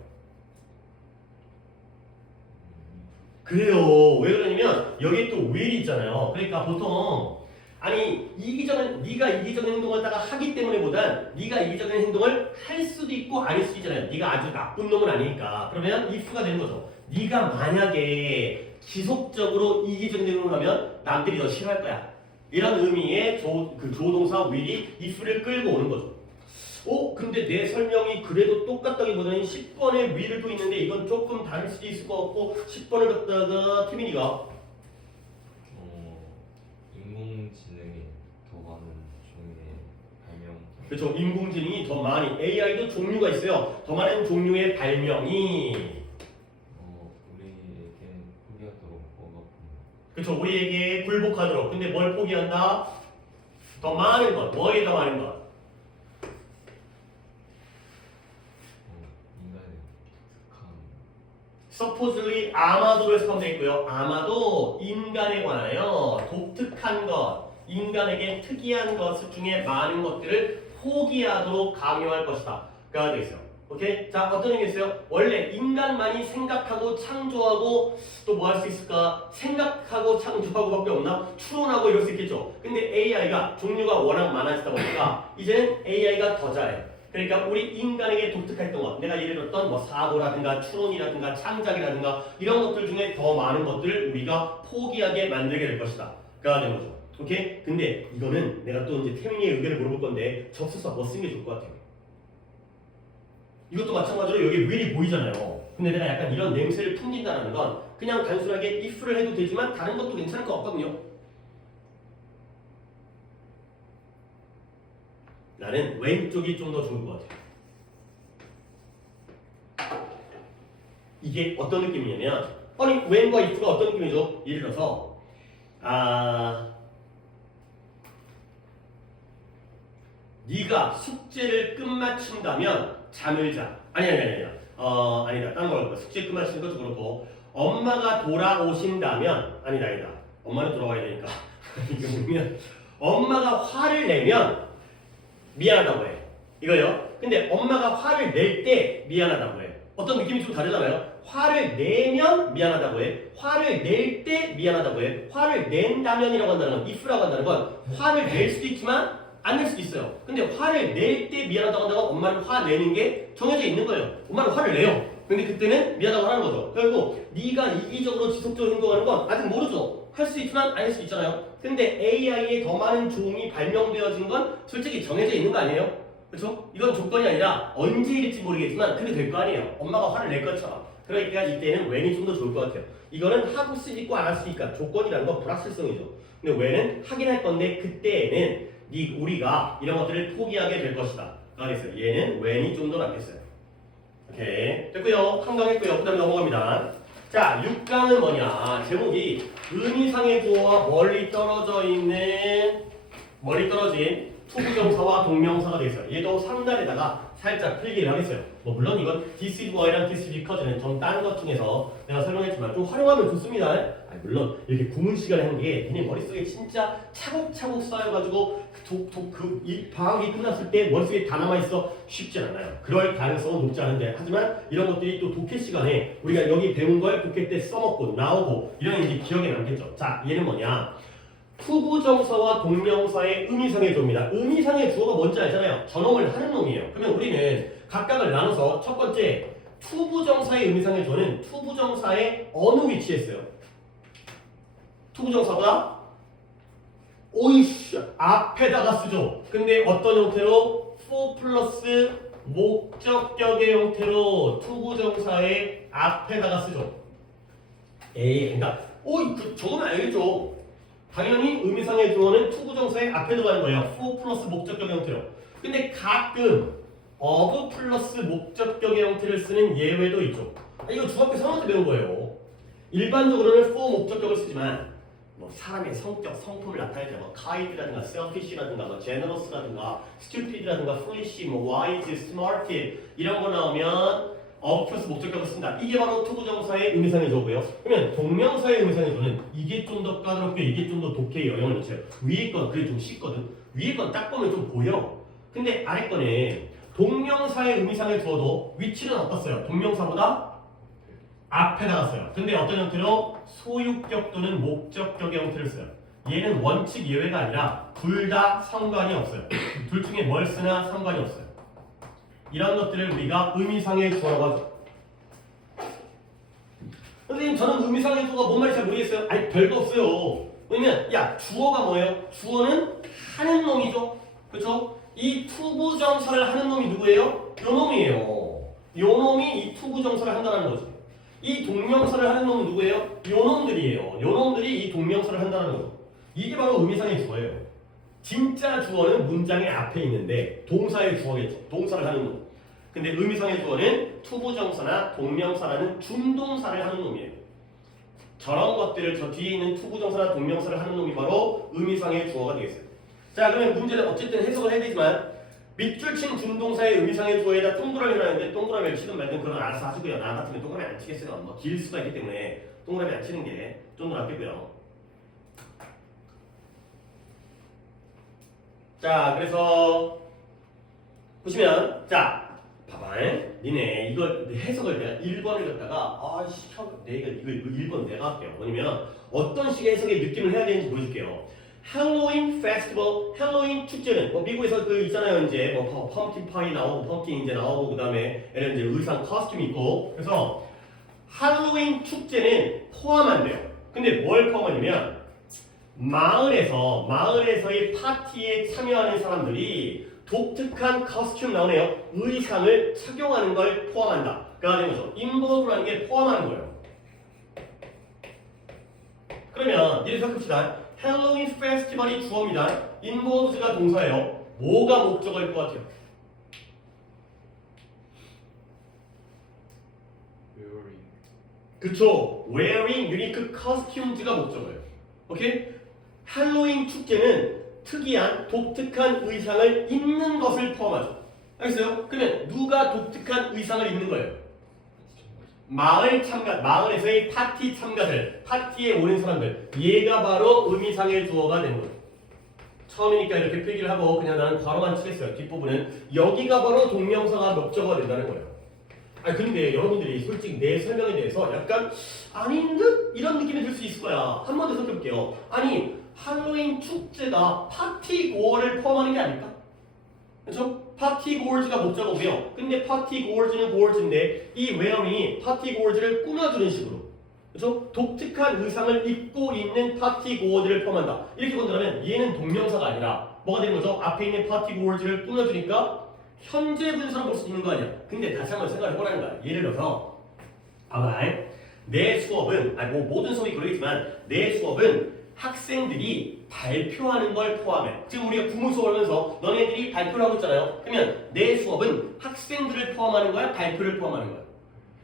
그래요. 왜 그러냐면 여기에 또 will이 있잖아요. 그러니까 보통 아니 네가 이기적인 행동을 하다가 하기 때문에보단 네가 이기적인 행동을 할 수도 있고 아닐 수도 있잖아요. 네가 아주 나쁜 놈은 아니니까. 그러면 if가 되는 거죠. 네가 만약에 지속적으로 이기적인 행동을 하면 남들이 너 싫어할 거야. 이런 의미의 조동사 will이 if를 끌고 오는 거죠. 근데 내 설명이 그래도 똑같다기보다는 10번에 will도 있는데 이건 조금 다를 수도 있을 것 같고 10번을 갖다가 태민이가 인공지능이 더 많은 종류의 발명 그렇죠. 인공지능이 더 많이 AI도 종류가 있어요. 더 많은 종류의 발명이 우리에게 포기하도록 뭐가 그렇죠. 우리에게 굴복하도록. 근데 뭘 포기한다? 더 많은 것. 뭐에 더 많은 것? 인간의 독특한 supposedly 아마도로 해석하면 되겠고요. 아마도 인간에 관하여 독특한 것, 인간에게 특이한 것 중에 많은 것들을 포기하도록 강요할 것이다. 가 되겠어요. 오케이? 자, 어떤 의미 있어요? 원래 인간만이 생각하고 창조하고 또 뭐 할 수 있을까? 생각하고 창조하고 밖에 없나? 추론하고 이럴 수 있겠죠. 근데 AI가 종류가 워낙 많아지다 보니까 이제는 AI가 더 잘해. 그러니까 우리 인간에게 독특했던 것, 내가 예를 들었던 뭐 사고라든가 추론이라든가 창작이라든가 이런 것들 중에 더 많은 것들을 우리가 포기하게 만들게 될 것이다. 가 되는 거죠. 오케이? 근데 이거는 내가 또 이제 태민이의 의견을 물어볼 건데 접수사 뭐 쓰는 게 좋을 것 같아요? 이것도 마찬가지로 여기 will이 보이잖아요. 근데 내가 약간 이런 냄새를 풍긴다는 건 그냥 단순하게 if를 해도 되지만 다른 것도 괜찮을 것 같거든요. 나는 왼쪽이 좀 더 좋을 것 같아요. 이게 어떤 느낌이냐면 아니 when과 if가 어떤 느낌이죠? 예를 들어서 네가 숙제를 끝마친다면 잠을 자. 아니다. 다른 거 할거야. 숙제 끝마치는 것도 그렇고 엄마가 돌아오신다면 아니다. 엄마는 돌아와야 되니까 이게 뭐냐면 엄마가 화를 내면 미안하다고 해. 이거요. 근데 엄마가 화를 낼 때 미안하다고 해. 어떤 느낌이 좀 다르잖아요. 화를 내면 미안하다고 해. 화를 낼 때 미안하다고 해. 화를 낸다면이라고 한다는 건 if라고 한다는 건 화를 낼 수도 있지만 안 낼 수도 있어요. 근데 화를 낼 때 미안하다고 한다고 엄마는 화 내는 게 정해져 있는 거예요. 엄마는 화를 내요. 근데 그때는 미안하다고 하는 거죠. 결국 네가 이기적으로 지속적으로 행동하는 건 아직 모르죠. 할 수 있지만 아닐 수 있잖아요. 근데 AI의 더 많은 종이 발명되어진 건 솔직히 정해져 있는 거 아니에요? 그렇죠? 이건 조건이 아니라 언제 일지 모르겠지만 근데 될 거 아니에요. 엄마가 화를 낼 것처럼. 그러니까 이때는 when이 좀 더 좋을 것 같아요. 이거는 하고 쓸 수 있고 안 할 수 있으니까 조건이라는 건 불확실성이죠. 근데 when은 하긴 할 건데 그때에는 우리가 이런 것들을 포기하게 될 것이다. 그래서 얘는 when이 좀 더 낫겠어요. 오케이. 됐고요. 한강했고요. 그 다음에 넘어갑니다. 자, 6강은 뭐냐. 제목이 의미상의 주어와 멀리 떨어진 투부정사와 동명사가 되어 있어요. 얘도 상단에다가 살짝 필기를 하겠어요. 뭐 물론 이건 this is why랑 this is because는 좀 다른 것 중에서 내가 설명했지만 좀 활용하면 좋습니다. 아니, 물론 이렇게 구문 시간에 하는 게 걔네 머릿속에 진짜 차곡차곡 쌓여가지고 이 방학이 끝났을 때 머릿속에 다 남아있어 쉽지 않아요. 그럴 가능성은 높지 않은데 하지만 이런 것들이 또 독해 시간에 우리가 여기 배운 걸 독해 때 써먹고 나오고 이런 이제 기억에 남겠죠. 자, 얘는 뭐냐. 투부정사와 동명사의 의미상의 주어입니다. 의미상의 주어가 뭔지 알잖아요. 전업을 하는 놈이에요. 그러면 우리는 각각을 나눠서 첫 번째 투부정사의 의미상의 주어는 투부정사의 어느 위치에 있어요? 투부정사보다 오이씨 앞에다가 쓰죠. 근데 어떤 형태로? for 플러스 목적격의 형태로 투부정사의 앞에다가 쓰죠. 그러니까 저건 알겠죠. 당연히 의미상의 주어는 투부정사의 앞에 들어가는 거예요. for 플러스 목적격 형태로. 근데 가끔 of 플러스 목적격의 형태를 쓰는 예외도 있죠. 이거 중학교 3학년 때 배운 거예요. 일반적으로는 for 목적격을 쓰지만 뭐 사람의 성격, 성품을 나타낼 때 뭐 kind라든가 selfish라든가 뭐 generous라든가 stupid라든가 foolish, 뭐 wise, smart 이런 거 나오면 of 플러스 목적격을 쓴다. 이게 바로 투부정사의 의미상의 주어고요. 그러면 동명사의 의미상의 주어는 이게 좀 더 까다롭게 이게 좀 더 독해에 영향을 미쳐요. 위에 건 그게 좀 쉽거든. 위에 건 딱 보면 좀 보여. 근데 아래 거는 동명사의 의미상의 주어도 위치는 어떻어요? 동명사보다 앞에다가 써요. 근데 어떤 형태로? 소유격 또는 목적격의 형태를 써요. 얘는 원칙 예외가 아니라 둘 다 상관이 없어요. 둘 중에 뭘 쓰나 상관이 없어요. 이런 것들을 우리가 의미상의 주어라고 하죠. 선생님 저는 의미상의 주어가 뭔 말인지 잘 모르겠어요. 아니 별거 없어요. 왜냐면 야 주어가 뭐예요? 주어는 하는 놈이죠. 그렇죠? 이 투부정사를 하는 놈이 누구예요? 요 놈이에요. 요 놈이 이 투부정사를 한다는 거죠. 이 동명사를 하는 놈은 누구예요? 요 놈들이에요. 요 놈들이 이 동명사를 한다는 거죠. 이게 바로 의미상의 주어예요. 진짜 주어는 문장의 앞에 있는데 동사의 주어겠죠. 동사를 하는 놈. 근데 의미상의 주어는 투부정사나 동명사라는 준동사를 하는 놈이에요. 저런 것들을 저 뒤에 있는 투부정사나 동명사를 하는 놈이 바로 의미상의 주어가 되겠어요. 자, 그러면 문제는 어쨌든 해석을 해야 되지만 밑줄 친 준동사의 의미상의 주어에다 동그라미를 하는데 동그라미를 치든 말든 그건 알아서 하시고요. 나 같으면 동그라미 안 치겠어요. 뭐 길 수가 있기 때문에 동그라미 안 치는 게 좀 더 낫겠고요. 자, 그래서 보시면 자 봐봐. 니네 이걸 해석을 내가 1번을 갖다가 아씨 내가 이거 1번 내가 할게요. 뭐냐면 어떤 식의 해석의 느낌을 해야 되는지 보여줄게요. 할로윈 페스티벌, 할로윈 축제는 뭐 미국에서 그 있잖아요. 이제 뭐 펌킨 파이 나오고 펌킨 이제 나오고 그다음에 이런 이제 의상 커스튬 있고 그래서 할로윈 축제는 포함한대요. 근데 뭘 포함하냐면 마을에서의 파티에 참여하는 사람들이 독특한 커스튬 나오네요. 의상을 착용하는 걸 포함한다. 그러니까 되는 거죠. involve라는 게 포함하는 거예요. 그러면 이렇게 생각합시다. 할로윈 페스티벌이 주어입니다. involves가 동사예요. 뭐가 목적어일 것 같아요? wearing. 그쵸. wearing unique costumes가 목적어예요. 오케이? 할로윈 축제는 특이한 독특한 의상을 입는 것을 포함하죠. 알겠어요? 그러면 누가 독특한 의상을 입는 거예요? 마을에서의 파티 참가들, 파티에 오는 사람들. 얘가 바로 의미상의 주어가 되는 거예요. 처음이니까 이렇게 필기를 하고 그냥 나는 괄호만 치겠어요. 뒷부분은 여기가 바로 동명사가 목적어가 된다는 거예요. 아 근데 여러분들이 솔직히 내 설명에 대해서 약간 아닌 듯 이런 느낌이 들 수 있을 거야. 한 번 더 살펴볼게요. 아니 할로윈 축제가 파티 고어를 포함하는 게 아닐까? 그렇죠? 파티 고어즈가 목적어고요. 근데 파티 고어즈는 고어즈인데 이 wearing이 파티 고어즈를 꾸며주는 식으로 그렇죠? 독특한 의상을 입고 있는 파티 고어들을 포함한다. 이렇게 본다면 얘는 동명사가 아니라 뭐가 되는 거죠? 앞에 있는 파티 고어즈를 꾸며주니까 현재 분사로 볼 수 있는 거 아니야. 근데 다시 한번 생각을 해보라는 거야. 예를 들어서 내 수업은 모든 수업이 그러겠지만 내 수업은 학생들이 발표하는 걸 포함해. 지금 우리가 국문 수업을 하면서 너네들이 발표를 하고 있잖아요. 그러면 내 수업은 학생들을 포함하는 거야? 발표를 포함하는 거야?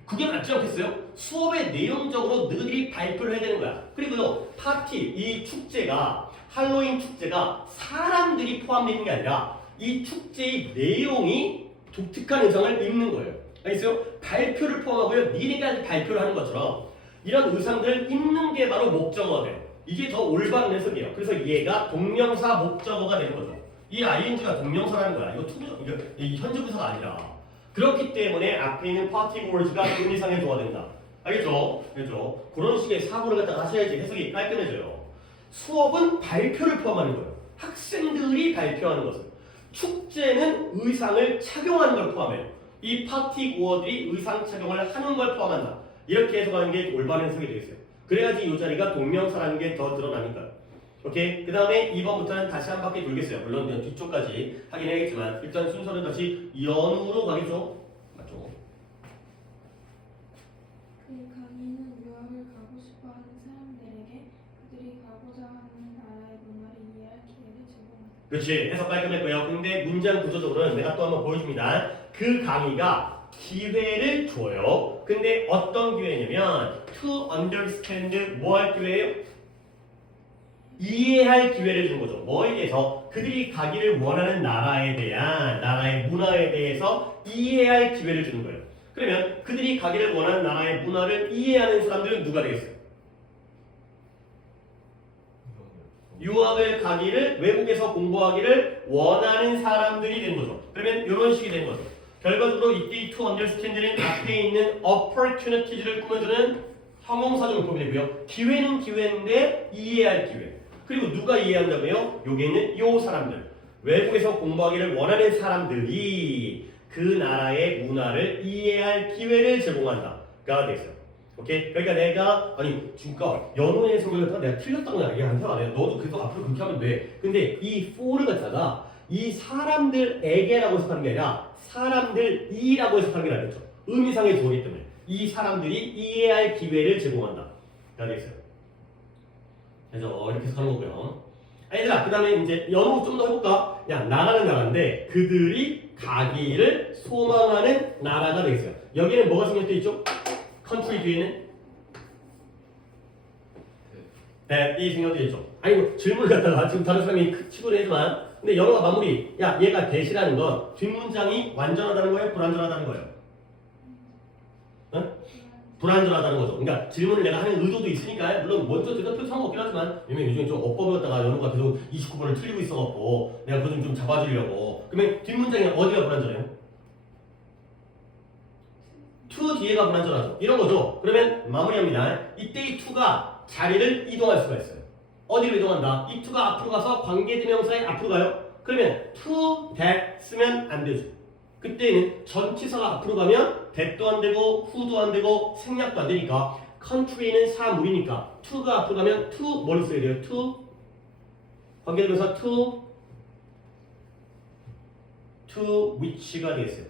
그게 맞지 않겠어요? 수업의 내용적으로 너희들이 발표를 해야 되는 거야. 그리고요, 파티, 이 축제가, 할로윈 축제가 사람들이 포함되는 게 아니라 이 축제의 내용이 독특한 의상을 입는 거예요. 알겠어요? 발표를 포함하고요, 니네가 발표를 하는 것처럼 이런 의상들을 입는 게 바로 목적어가 돼요. 이게 더 올바른 해석이에요. 그래서 얘가 동명사 목적어가 되는 거죠. 이 ing가 동명사라는 거야. 이거 현재 분사가 아니라. 그렇기 때문에 앞에 있는 party words가 의미상에 조화 된다. 알겠죠? 알겠죠? 그런 식의 사고를 갖다가 하셔야지 해석이 깔끔해져요. 수업은 발표를 포함하는 거예요. 학생들이 발표하는 것을. 축제는 의상을 착용하는 걸 포함해요. 이 파티 고어들이 의상 착용을 하는 걸 포함한다. 이렇게 해석하는 게 올바른 해석이 되겠어요. 그래야지 이 자리가 동명사라는 게 더 드러나니까요. 오케이? 그 다음에 2번부터는 다시 한 바퀴 돌겠어요. 물론 뒤쪽까지 하긴 해야겠지만 일단 순서는 다시 연우로 가겠죠? 맞죠? 그 강의는 유학을 가고 싶어하는 사람들에게 그들이 가고자 하는 나라의 문화를 이해할 기회를 제공한다. 그렇지. 해석 깔끔했고요. 근데 문장 구조적으로는 내가 또 한번 보여줍니다. 그 강의가 기회를 줘요. 근데 어떤 기회냐면 to understand 뭐 할 기회예요? 이해할 기회를 주는 거죠. 뭐에 대해서? 그들이 가기를 원하는 나라에 대한 나라의 문화에 대해서 이해할 기회를 주는 거예요. 그러면 그들이 가기를 원하는 나라의 문화를 이해하는 사람들은 누가 되겠어요? 유학을 가기를 외국에서 공부하기를 원하는 사람들이 되는 거죠. 그러면 이런 식이 되는 거죠. 결과적으로 이때 to understand는 앞에 있는 opportunities를 꾸며주는 형용사적 용법이고요. 기회는 기회인데 이해할 기회. 그리고 누가 이해한다고요? 여기는 요 사람들. 외국에서 공부하기를 원하는 사람들이 그 나라의 문화를 이해할 기회를 제공한다가 되겠어요. 오케이? 그러니까 내가 그러니까 연호의 성격을 갖다가 내가 틀렸다고 얘기하는 사람 아니야. 너도 계속 앞으로 그렇게 하면 돼. 근데 이 for를 갖다가 이 사람들에게라고 해석하는 게 아니라 사람들이라고 해석하는 게 낫겠죠. 의미상의 조어이기 때문에 이 사람들이 이해할 기회를 제공한다가 되겠어요. 그래서 이렇게 해석하는 거고요. 얘들아, 그 다음에 이제 연호 좀 더 해볼까? 야, 나라는 나라인데 그들이 가기를 소망하는 나라가 되겠어요. 여기는 뭐가 생략되어 있죠? 컨트리 뒤에는 이 생략되어 있죠. 질문을 갖다가 지금 다른 사람이 치고 내지만 근데 영어가 마무리. 야, 얘가 대시라는 건 뒷문장이 완전하다는 거예요? 불완전하다는 거예요? 응? 불완전하다는 거죠. 그러니까 질문을 내가 하는 의도도 있으니까 물론 먼저 대답해도 상관없긴 하지만 왜냐면 요즘에 좀 어법을 갖다가 연우가 계속 29번을 틀리고 있어갖고 내가 그거 좀 잡아주려고. 그러면 뒷문장이 어디가 불완전해요? to 뒤에가 불완전하죠. 이런 거죠. 그러면 마무리합니다. 이때 이 to가 자리를 이동할 수가 있어요. 어디로 이동한다? 이 to가 앞으로 가서 관계대명사의 앞으로 가요. 그러면 to that 쓰면 안 되죠. 그때는 전치사가 앞으로 가면 that도 안 되고 who도 안 되고 생략도 안 되니까 country는 사물이니까 to가 앞으로 가면 to 뭘 써야 돼요? to 관계대명사 to which가 되겠어요.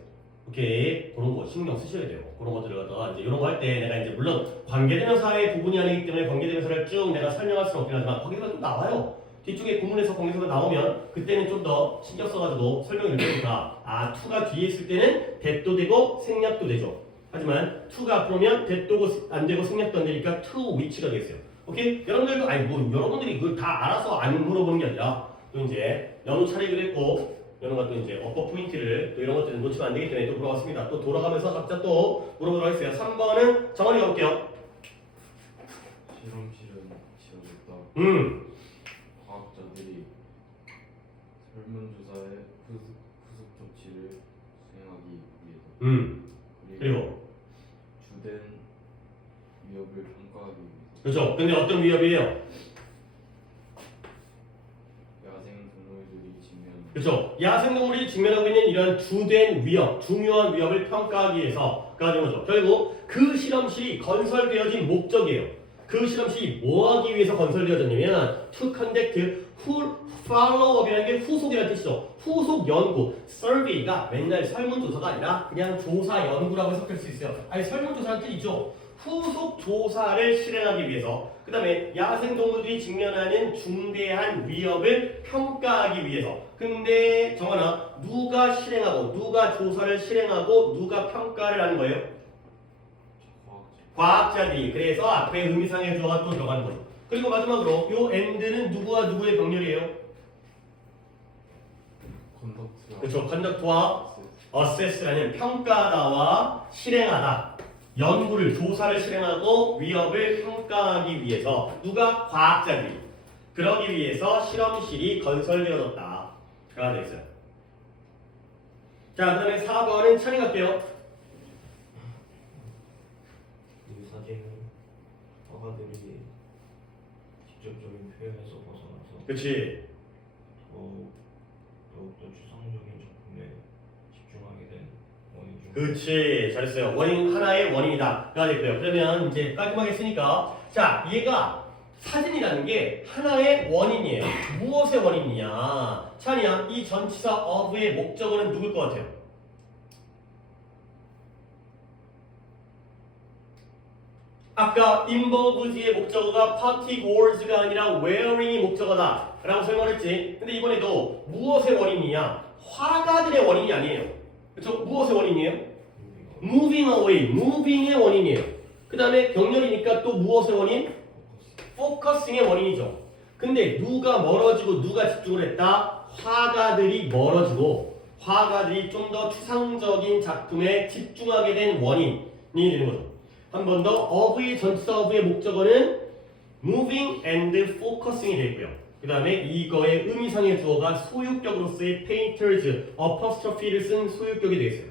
오케이, 그런 거 신경 쓰셔야 돼요. 그런 것들을 갖다가 이제 이런 거 할 때 내가 이제 물론 관계대명사의 부분이 아니기 때문에 관계대명사를 쭉 내가 설명할 수는 없긴 하지만 관계대명사 좀 나와요. 뒤쪽에 구문에서 관계대명사 나오면 그때는 좀 더 신경 써가지고 설명을 드리니까 to가 뒤에 있을 때는 that도 되고 생략도 되죠. 하지만 to가 앞으로면 that도 안 되고 생략도 안 되니까 to which가 되겠어요. 오케이? 여러분들도 여러분들이 그걸 다 알아서 안 물어보는 게 아니라 또 이제 연우 차례기도 했고 이런 것도 이제 어법 포인트를 또 이런 것들은 놓치면 안 되기 때문에 또 물어봤습니다. 또 돌아가면서 각자 또 물어보도록 하겠습니다. 3번은 정원이 가볼게요. 실험실은 지어졌다. 과학자들이 설문조사의 후속 조치를 수행하기 위해서. 그리고 주된 위협을 평가하기 위해서. 그렇죠. 근데 어떤 위협이에요? 그렇죠. 야생동물이 직면하고 있는 이런 주된 위협, 중요한 위협을 평가하기 위해서가 되는 거죠. 결국 그 실험실이 건설되어진 목적이에요. 그 실험실이 뭐 하기 위해서 건설되어졌냐면 to conduct follow up이라는 게 후속이라는 뜻이죠. 후속 연구. survey가 맨날 설문조사가 아니라 그냥 조사 연구라고 해석할 수 있어요. 아니 설문조사라는 뜻 있죠. 후속 조사를 실행하기 위해서, 그 다음에 야생동물들이 직면하는 중대한 위협을 평가하기 위해서. 근데 정하나 누가 실행하고 누가 조사를 실행하고 누가 평가를 하는 거예요? 과학자들이. 그래서 앞에 의미상의 주어가 또 들어가는 거죠. 그리고 마지막으로 요 and는 누구와 누구의 병렬이에요? 컨덕트와 그렇죠. 컨덕트와 assess라는 평가하다와 실행하다. 연구를, 조사를 실행하고 위협을 평가하기 위해서 누가? 과학자들이. 그러기 위해서 실험실이 건설되어졌다. 가 되어 있어요. 자, 그 다음에 4번은 찬이 갈게요. 이 사진은 화가들이 직접적인 표현에서 벗어나서 그렇지. 더욱더 추상적인 작품에 집중하게 된 원인 중 그렇지. 잘했어요. 원인, 하나의 원인이다. 가 됐고요. 그러면 이제 깔끔하게 쓰니까, 자, 얘가 사진이라는 게 하나의 원인이에요. 무엇의 원인이냐? 찬이야, 이 전치사 of의 목적어는 누굴 것 같아요? 아까 involved의 목적어가 partygoers가 아니라 wearing이 목적어다 라고 설명했지. 근데 이번에도 무엇의 원인이냐? 화가들의 원인이 아니에요. 그렇죠? 무엇의 원인이에요? moving away, moving의 원인이에요. 그 다음에 병렬이니까 또 무엇의 원인? focusing의 원인이죠. 근데 누가 멀어지고 누가 집중을 했다? 화가들이 멀어지고 화가들이 좀 더 추상적인 작품에 집중하게 된 원인이 되는 거죠. 한 번 더 of의 전치사 of의 목적어는 moving and focusing이 되고요. 그 다음에 이거의 의미상의 주어가 소유격으로서의 painters apostrophe를 쓴 소유격이 되겠어요.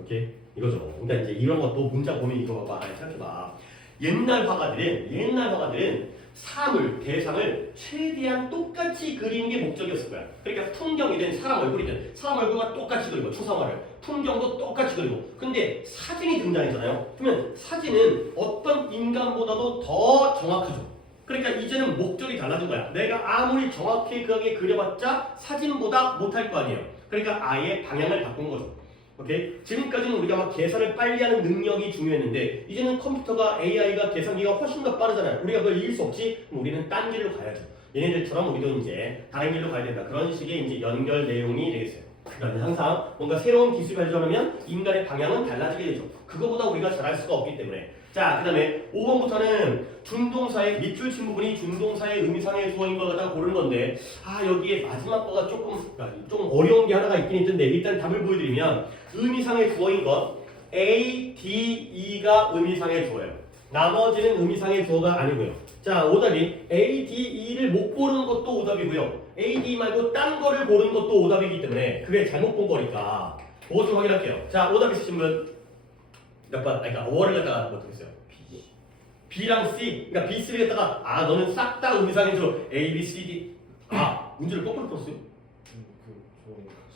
오케이? 이거죠. 그러니까 이제 이런 것도 문장 보면 이거 봐봐. 아니, 생각해봐. 옛날 화가들은 사물, 대상을 최대한 똑같이 그리는 게 목적이었을 거야. 그러니까 풍경이든 사람 얼굴이든 사람 얼굴과 똑같이 그리고 초상화를, 풍경도 똑같이 그리고. 근데 사진이 등장했잖아요. 그러면 사진은 어떤 인간보다도 더 정확하죠. 그러니까 이제는 목적이 달라진 거야. 내가 아무리 정확하게 그려봤자 사진보다 못할 거 아니에요. 그러니까 아예 방향을 바꾼 거죠. 오케이? 지금까지는 우리가 막 계산을 빨리 하는 능력이 중요했는데 이제는 컴퓨터가 AI가 계산기가 훨씬 더 빠르잖아요. 우리가 그걸 이길 수 없지? 그럼 우리는 딴 길로 가야죠. 얘네들처럼 우리도 이제 다른 길로 가야 된다. 그런 식의 이제 연결 내용이 되겠어요. 그러니까 항상 뭔가 새로운 기술이 발전하면 인간의 방향은 달라지게 되죠. 그거보다 우리가 잘할 수가 없기 때문에. 자, 그 다음에 5번부터는 준동사의 밑줄 친 부분이 준동사의 의미상의 주어인 걸 갖다가 고르는 건데, 아, 여기에 마지막 거가 좀 어려운 게 하나가 있긴 있던데, 일단 답을 보여드리면 의미상의 주어인 것 A, D, E가 의미상의 주어예요. 나머지는 의미상의 주어가 아니고요. 자, 오답이 A, D, E를 못 고르는 것도 오답이고요. A, D 말고 딴 거를 고르는 것도 오답이기 때문에 그게 잘못 본 거니까 그것 좀 확인할게요. 자, 오답 있으신 분 몇 번? 그러니까 월을 갖다가 어떻게 했어요? B. B랑 C. 그러니까 B3를 갖다가 아, 너는 싹 다 의미상의 주어 A, B, C, D. 아, 문제를 거꾸로 풀었어요?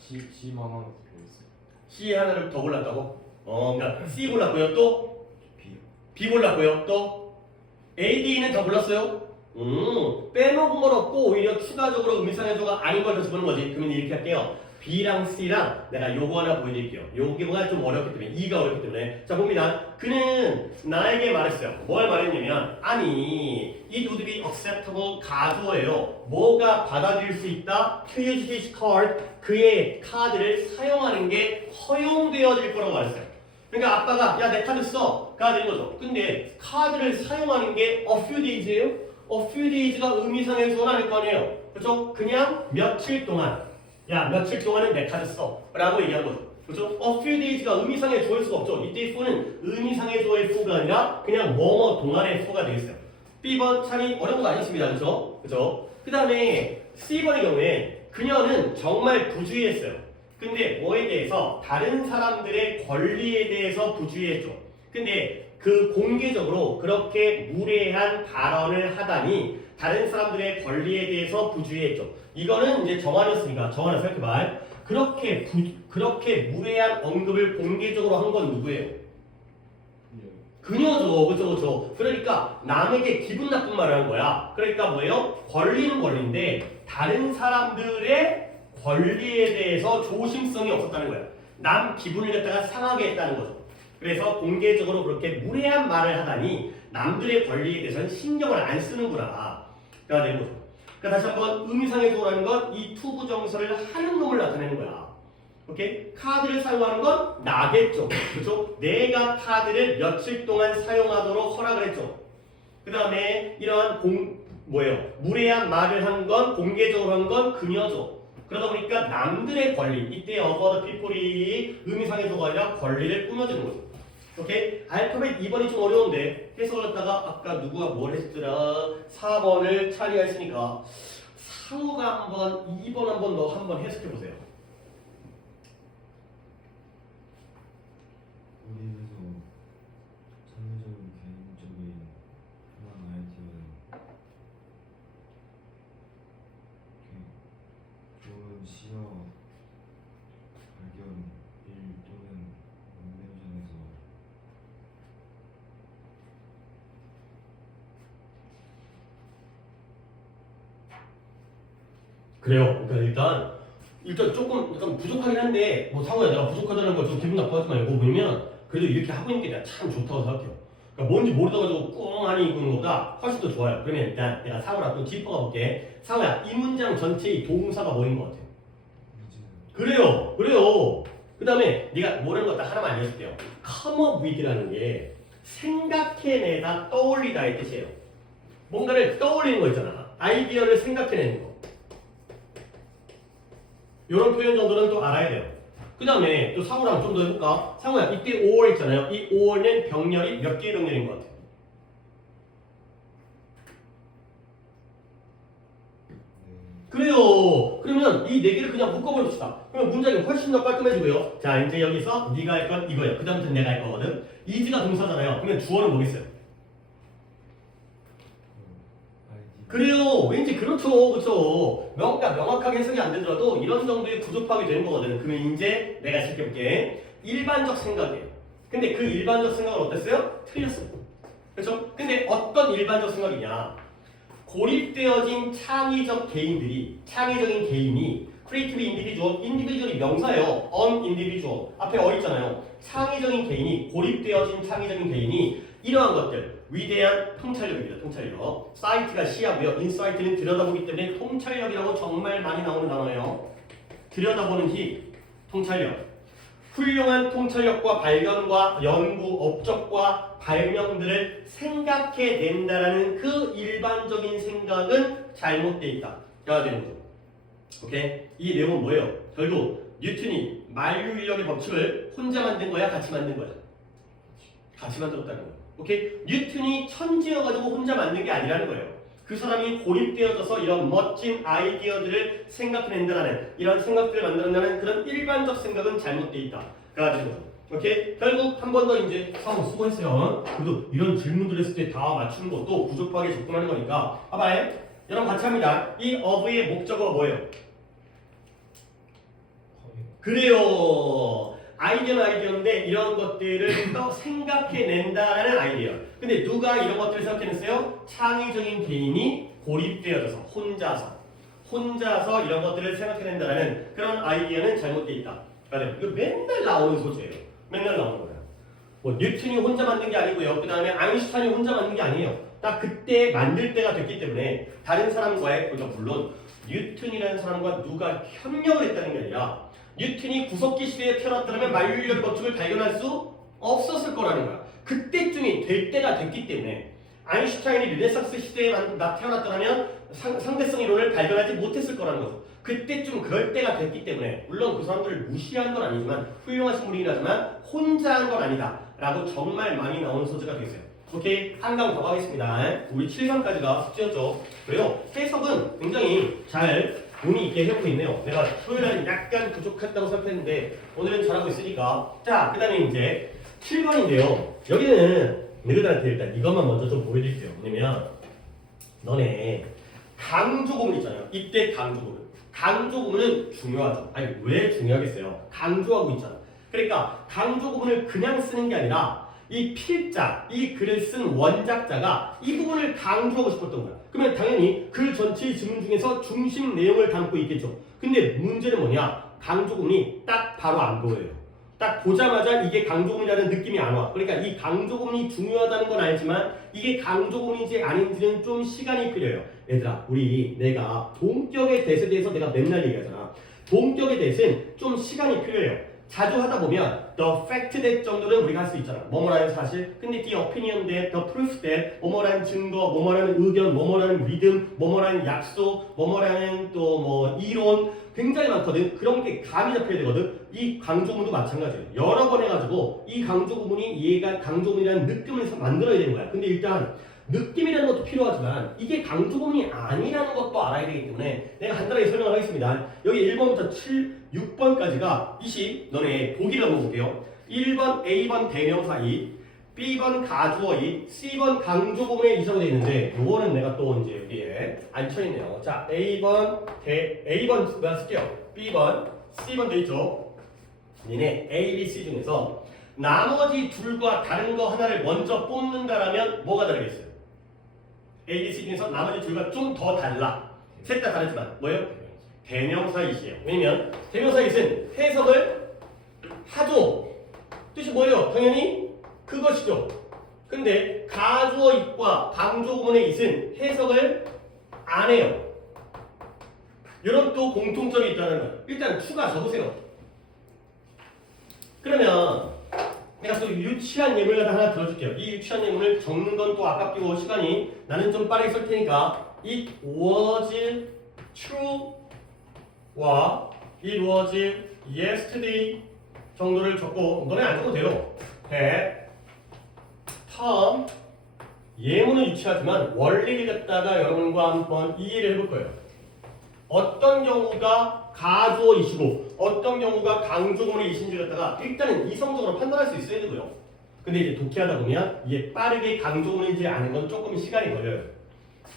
C만 하나 더 있어요. C 하나를 더 골랐다고? 그러니까 C 골랐고요. 또 B B 골랐고요. 또 A, D는 다 골랐어요. 빼먹은 건 없고 오히려 추가적으로 의미상의 주어가 아닌 걸 더 집어넣은 거지. 그러면 이렇게 할게요. B랑 C랑 내가 요거 하나 보여드릴게요. 요거가 좀 어렵기 때문에 E가 어렵기 때문에 자 봅니다. 그는 나에게 말했어요. 뭘 말했냐면 아니 it would be acceptable 가주어예요. 뭐가 받아들일 수 있다? To use his card 그의 카드를 사용하는 게 허용되어질 거라고 말했어요. 그러니까 아빠가 야 내 카드 써 가 되는 거죠. 근데 카드를 사용하는 게 a few days예요? a few days가 의미상의 주어는 아닐 거 아니에요. 그렇죠? 그냥 며칠 동안 야 며칠 동안은 내 카드 써 라고 얘기한 거죠. 그렇죠? a few days가 의미상의 주어일 수가 없죠. 이때 for는 의미상의 주어의 for가 아니라 그냥 뭐뭐 동안의 for가 되겠어요. B번 참이 어려운 거 아니십니다. 그렇죠? 그렇죠? 그 다음에 C번의 경우에 그녀는 정말 부주의했어요. 근데 뭐에 대해서? 다른 사람들의 권리에 대해서 부주의했죠. 근데 그 공개적으로 그렇게 무례한 발언을 하다니 다른 사람들의 권리에 대해서 부주의했죠. 이거는 이제 정한이었으니까 정한이 생각해봐. 그렇게 무례한 언급을 공개적으로 한 건 누구예요? 그녀죠. 그쵸. 그러니까 남에게 기분 나쁜 말을 한 거야. 그러니까 뭐예요? 권리는 권리인데 다른 사람들의 권리에 대해서 조심성이 없었다는 거야. 남 기분을 갖다가 상하게 했다는 거죠. 그래서 공개적으로 그렇게 무례한 말을 하다니 남들의 권리에 대해서는 신경을 안 쓰는구나. 가 되는 거죠. 그러니까 다시 한번 의미상의 조라는 건 이 투부정사를 하는 놈을 나타내는 거야. 오케이? 카드를 사용하는 건 나겠죠. 그렇죠? 내가 카드를 며칠 동안 사용하도록 허락을 했죠. 그 다음에 이러한 무례한 말을 한 건 공개적으로 한 건 그녀죠. 그러다 보니까 남들의 권리, 이때 other people이 의미상의 조가 아니라 권리를 꾸며주는 거죠. 오케이? 알파벳 2번이 좀 어려운데 해석을 했다가 아까 누구가 뭘 했더라 4번을 차리가 했으니까 상우가 한번 2번 한번 더 한번 해석해 보세요. 우리에서 창의적인 개인적인 그런 아이디어는 좋은 시어 발견 일 또는 연맹전에서 그래요. 그러니까 일단 조금 약간 부족하긴 한데 뭐 상우야 내가 부족하다는 걸 좀 기분 나빠하지 말고 보면 그래도 이렇게 하고 있는 게 내가 참 좋다고 생각해요. 그러니까 뭔지 모르다 가지고 꽁하니 입는 것보다 훨씬 더 좋아요. 그러면 일단 내가 상우랑 또 짚어가 볼게. 상우야 이 문장 전체의 동사가 뭐인 것 같아? 그래요. 그 다음에 네가 모르는 것 딱 하나만 알려줄게요. come up with라는 게 생각해내다 떠올리다의 뜻이에요. 뭔가를 떠올리는 거 있잖아. 아이디어를 생각해내는 거. 이런 표현 정도는 또 알아야 돼요. 그 다음에 또 상우랑 좀 더 해볼까? 상우야 이때 5월 있잖아요. 이 5월은 병렬이 몇 개의 병렬인 것 같아? 그래요. 그러면 이 네 개를 그냥 묶어버립시다. 그러면 문장이 훨씬 더 깔끔해지고요. 자 이제 여기서 네가 할 건 이거예요. 그 다음부터 내가 할 거거든. is가 동사잖아요. 그러면 주어는 뭐겠어요? 그래요. 왠지 그렇죠. 뭔가 명확하게 해석이 안 되더라도 이런 정도의 부족하게 되는 거거든. 그러면 이제 내가 시켜볼게. 일반적 생각이에요. 근데 그 일반적 생각은 어땠어요? 틀렸어요. 그렇죠? 근데 어떤 일반적 생각이냐? 고립되어진 창의적인 개인이 creative individual이 명사예요. unindividual 앞에 있잖아요. 창의적인 개인이 고립되어진 창의적인 개인이 이러한 것들 위대한 통찰력입니다. 통찰력. 사이트가 시하고요. 인사이트는 들여다보기 때문에 통찰력이라고 정말 많이 나오는 단어예요. 들여다보는 힘, 통찰력. 훌륭한 통찰력과 발견과 연구, 업적과 발명들을 생각해낸다라는 그 일반적인 생각은 잘못되어 있다. 가 되는 거죠. 오케이? 이 내용은 뭐예요? 결국 뉴턴이 만유인력의 법칙을 혼자 만든 거야? 같이 만든 거야? 같이 만들었다는 거예요. 오케이? 뉴턴이 천재여가지고 혼자 만든 게 아니라는 거예요. 그 사람이 고립되어져서 이런 멋진 아이디어들을 생각해낸다는 이런 생각들을 만들어낸다는 그런 일반적 생각은 잘못되어 있다. 가 되는 거죠. 오케이? 결국 한 번 더 이제 상호 수고했어요. 그래도 이런 질문들 했을 때 다 맞추는 것도 부족하게 접근하는 거니까 봐봐요. 여러분 같이 합니다. 이 of의 목적어가 뭐예요? 그래요. 아이디어인데 이런 것들을 또 생각해낸다라는 아이디어. 근데 누가 이런 것들을 생각해냈어요? 창의적인 개인이 고립되어져서 혼자서 이런 것들을 생각해낸다라는 그런 아이디어는 잘못되어 있다. 이거 맨날 나오는 소재예요. 맨날 나오는 거예요. 뭐 뉴턴이 혼자 만든 게 아니고요. 그 다음에 아인슈타인이 혼자 만든 게 아니에요. 딱 그때 만들 때가 됐기 때문에 다른 사람과의 그러니까 물론 뉴턴이라는 사람과 누가 협력을 했다는 게 아니라 뉴턴이 구석기 시대에 태어났다면 만유인력의 법칙을 발견할 수 없었을 거라는 거야. 그때쯤이 될 때가 됐기 때문에 아인슈타인이 르네상스 시대에 태어났다면 상대성 이론을 발견하지 못했을 거라는 거죠. 그때쯤 그럴 때가 됐기 때문에 물론 그 사람들을 무시한 건 아니지만 훌륭하신 분이긴 하지만 혼자 한 건 아니다 라고 정말 많이 나오는 소재가 되겠어요. 오케이, 한강 더 가겠습니다. 우리 7강까지가 숙제였죠. 그래요. 해석은 굉장히 잘 의미 있게 해보고 있네요. 내가 토요일에는 약간 부족했다고 생각했는데 오늘은 잘하고 있으니까. 자, 그 다음에 이제 7번인데요. 여기는 너희들한테 일단 이것만 먼저 좀 보여드릴게요. 뭐냐면 너네 강조구문 있잖아요. 이때 강조구문. 강조구문은 중요하죠. 아니 왜 중요하겠어요? 강조하고 있잖아. 그러니까 강조구문을 그냥 쓰는 게 아니라 이 필자, 이 글을 쓴 원작자가 이 부분을 강조하고 싶었던 거야. 그러면 당연히 글 전체의 지문 중에서 중심 내용을 담고 있겠죠. 근데 문제는 뭐냐? 강조문이 딱 바로 안 보여요. 딱 보자마자 이게 강조문이라는 느낌이 안 와. 그러니까 이 강조문이 중요하다는 건 알지만 이게 강조문인지 아닌지는 좀 시간이 필요해요. 얘들아, 내가 동격의 대에 대해서 내가 맨날 얘기하잖아. 동격의 대는 좀 시간이 필요해요. 자주 하다 보면 the fact that 정도는 우리가 할 수 있잖아. 뭐뭐라는 사실. 근데 the opinion that, the proof that, 뭐뭐라는 증거, 뭐뭐라는 의견, 뭐뭐라는 믿음, 뭐뭐라는 약속, 뭐뭐라는 또 뭐 이론 굉장히 많거든. 그런 게 감이 잡혀야 되거든. 이 강조문도 마찬가지예요. 여러 번 해가지고 이 강조문이 얘가 강조문이라는 느낌을 만들어야 되는 거야. 근데 일단 느낌이라는 것도 필요하지만 이게 강조문이 아니라는 것도 알아야 되기 때문에 내가 간단하게 설명을 하겠습니다. 여기 1번부터 6번까지가 이시 너네 보기를 한번 볼게요. 1번 A번 대명사이, B번 가주어이, C번 강조문의 이라고 되어 있는데 요거는 내가 또 이제 여기에 안 쳐있네요. 자, A번 내가 쓸게요. B번, C번 되어 있죠. 얘네 A, B, C 중에서 나머지 둘과 다른 거 하나를 먼저 뽑는다라면 뭐가 다르겠어요? A, B, C 중에서 나머지 둘과 좀 더 달라. 셋 다 다르지만 뭐예요? 대명사이시에요. 왜냐면 대명사이는 해석을 하죠. 뜻이 뭐예요? 당연히 그것이죠. 근데 가주어잇과 강조구문의 잇은 해석을 안 해요. 이런 또 공통점이 있다는 거예요. 일단 추가 적으세요. 그러면 내가 또 유치한 예문을 하나 들어줄게요. 이 유치한 예문을 적는 건 또 아깝고 시간이 나는 좀 빠르게 쓸 테니까 it was true와 it was yesterday 정도를 적고 너네 안 적어도 돼요. that Tom 예문은 유치하지만 원리를 갖다가 여러분과 한번 이해를 해볼 거예요. 어떤 경우가 가주어이시고 어떤 경우가 강조문의 이신지를 갖다가 일단은 이성적으로 판단할 수 있어야 되고요. 근데 이제 독해하다 보면 이게 빠르게 강조문인지 아는 건 조금 시간이 걸려요.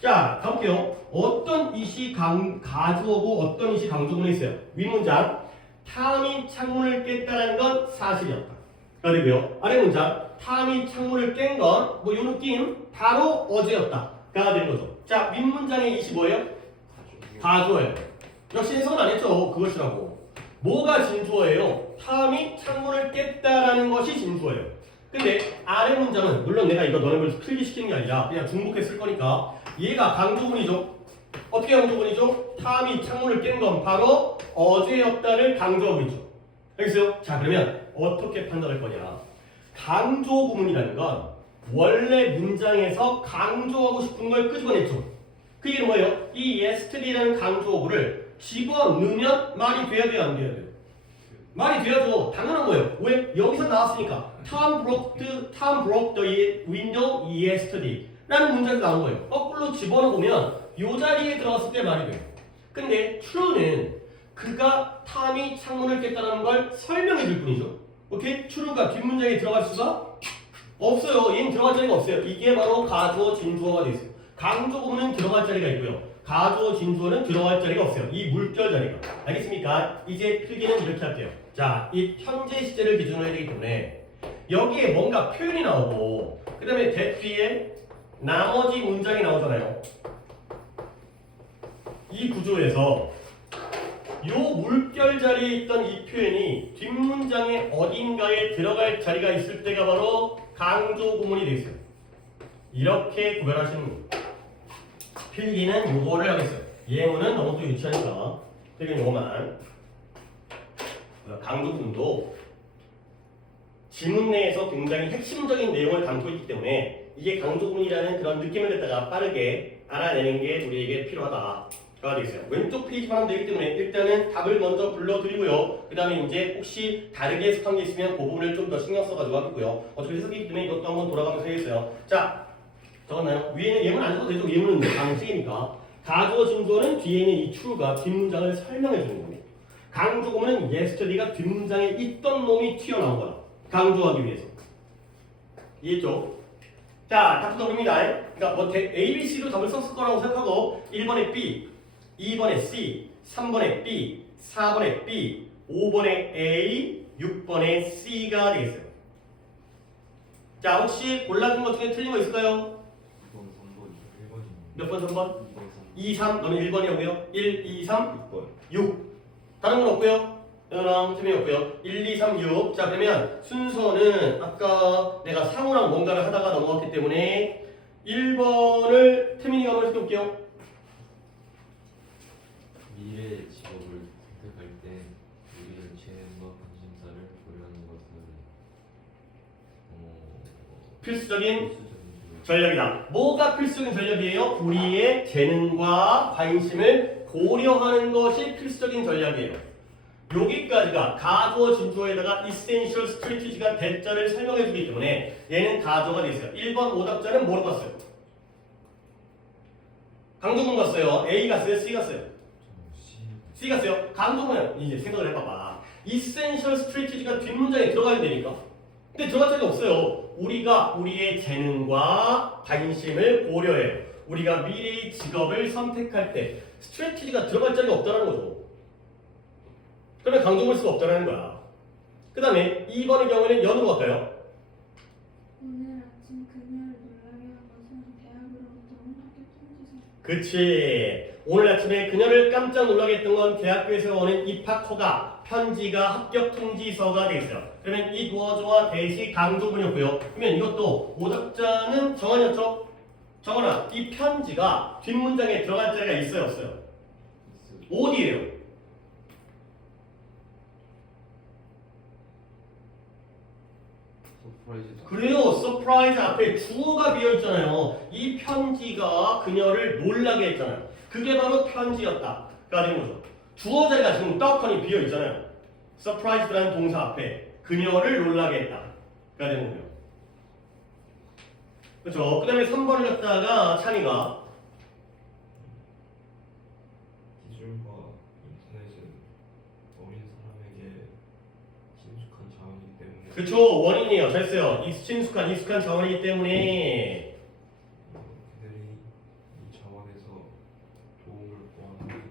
자, 가볼게요. 어떤 이시 가주어고 어떤 이시 강조문에 있어요. 윗문장 탐이 창문을 깼다는 건 사실이었다. 가 되고요. 아래 문장 탐이 창문을 깬 건 뭐 이 느낌 바로 어제였다. 가 되는 거죠. 자, 윗문장의 이시 뭐예요? 가주어예요. 역시 해석은 안 했죠. 그것이라고. 뭐가 진주어예요? 탐이 창문을 깼다라는 것이 진주어예요. 근데 아래 문장은 물론 내가 이거 너네들 필기시키는 게 아니라 그냥 중복했을 거니까 얘가 강조문이죠. 어떻게 강조문이죠? 탐이 창문을 깬 건 바로 어제였다를 강조하고 있죠. 알겠어요? 자, 그러면 어떻게 판단할 거냐? 강조 구문이라는 건 원래 문장에서 강조하고 싶은 걸 끄집어냈죠. 그 얘기는 뭐예요? 이 yesterday라는 강조어구를 집어넣으면 말이 돼야 돼요? 안 돼야 돼요? 말이 돼야죠. 당연한 거예요. 왜? 여기서 나왔으니까 Tom broke the window yesterday 라는 문장이 나온 거예요. 거꾸로 집어넣으면 이 자리에 들어갔을 때 말이 돼요. 근데 true는 그가 탐이 창문을 깼다는 걸 설명해 줄 뿐이죠. 오케이? true가 뒷문장에 들어갈 수가 없어요. 얘는 들어갈 자리가 없어요. 이게 바로 가주어 진주어가 돼 있어요. 강조 구문은 들어갈 자리가 있고요. 가주어 진주어는 들어갈 자리가 없어요. 이 물결 자리가. 알겠습니까? 이제 필기는 이렇게 할게요. 자, 이 현재 시제를 기준으로 해야 되기 때문에 여기에 뭔가 표현이 나오고 그 다음에 that 뒤에 나머지 문장이 나오잖아요. 이 구조에서 요 물결 자리에 있던 이 표현이 뒷문장의 어딘가에 들어갈 자리가 있을 때가 바로 강조 구문이 되어 있어요. 이렇게 구별하시는 거예요. 필기는 요거를 하겠어요. 예문은 너무 또 유치하니까 필기는 요거만. 강조 구문도 지문 내에서 굉장히 핵심적인 내용을 담고 있기 때문에 이게 강조 구문이라는 그런 느낌을 갖다가 빠르게 알아내는 게 우리에게 필요하다. 가 되어 있어요. 왼쪽 페이지만 하면 되기 때문에 일단은 답을 먼저 불러드리고요. 그 다음에 이제 혹시 다르게 해석한 게 있으면 그 부분을 좀 더 신경 써가지고 하겠고요. 어차피 해석이기 때문에 이것도 한번 돌아가면서 하겠어요. 자, 적었나요? 위에는 예문 안 적어도 되죠. 예문은 강식이니까. 가주어 진주어는 뒤에 있는 이 true가 뒷문장을 설명해 주는 겁니다. 강조구문은 yesterday가 뒷문장에 있던 놈이 튀어나온 거다. 강조하기 위해서. 이해했죠? 자, 답도 적립니다. 그러니까 뭐 A, B, C로 답을 썼을 거라고 생각하고 1번에 B, 2번에 C, 3번에 B, 4번에 B, 5번에 A, 6번에 C가 되겠어요. 자, 혹시 골라준 것 중에 틀린 거 있을까요? 2번, 3번, 1번입니다. 몇 번, 3번? 2번, 3번. 2, 3, 너는 1번이라고요? 1, 2, 3, 6번 6. 다른 건 없고요. 너랑 태민이 없고요. 1, 2, 3, 6. 자, 그러면 순서는 아까 내가 상호랑 뭔가를 하다가 넘어갔기 때문에 1번을 태민이가 한번 해볼게요. 미래의 직업을 선택할 때 우리의 재능과 관심사를 고려하는 것은 필수적인 필수적인 전략이다. 뭐가 필수적인 전략이에요? 우리의 재능과 관심을 고려하는 것이 필수적인 전략이에요. 여기까지가 가주어 진주어에다가 essential strategy가 대자를 설명해 주기 때문에 얘는 가주어가 돼 있어요. 1번 오답자는 뭐로 갔어요? 강조문 갔어요. A 갔어요? C 갔어요? C 갔어요. 강조문 이제 생각을 해봐봐. essential strategy가 뒷문장에 들어가야 되니까. 근데 들어갈 자리가 없어요. 우리가 우리의 재능과 관심을 고려해요. 우리가 미래의 직업을 선택할 때 스트레티지가 들어갈 자리가 없다는 거죠. 그러면 강조물 수가 없다는 거야. 그 다음에 2번의 경우에는 연으로 갈까요? 오늘 아침 그녀를 놀라게 한 것은 대학으로부터 온 학교 통지서. 그치. 오늘 아침에 그녀를 깜짝 놀라게 했던 건 대학교에서 오는 입학 허가, 편지가 합격 통지서가 되겠어요. 그러면 이 도어조와 대시 강조문이었고요. 그러면 이것도 오답자는 정원이었죠? 정원아, 이 편지가 뒷문장에 들어갈 자리가 있어요, 없어요? 어디예요? 서프라이즈. 그래요. 서프라이즈 앞에 주어가 비어있잖아요. 이 편지가 그녀를 놀라게 했잖아요. 그게 바로 편지였다. 가 되는 거죠. 주어 자리가 지금 떡하니 비어있잖아요. 서프라이즈라는 동사 앞에 그녀를 놀라게 했다. 가 되는 거예요. 그렇죠. 그 다음에 3번을 갖다가 찬이가 기술과 인터넷은 어린 사람에게 친숙한 자원이기 때문에 그쵸. 원인이에요. 됐어요. 익숙한 자원이기 때문에 그들이 이 자원에서 도움을 구하는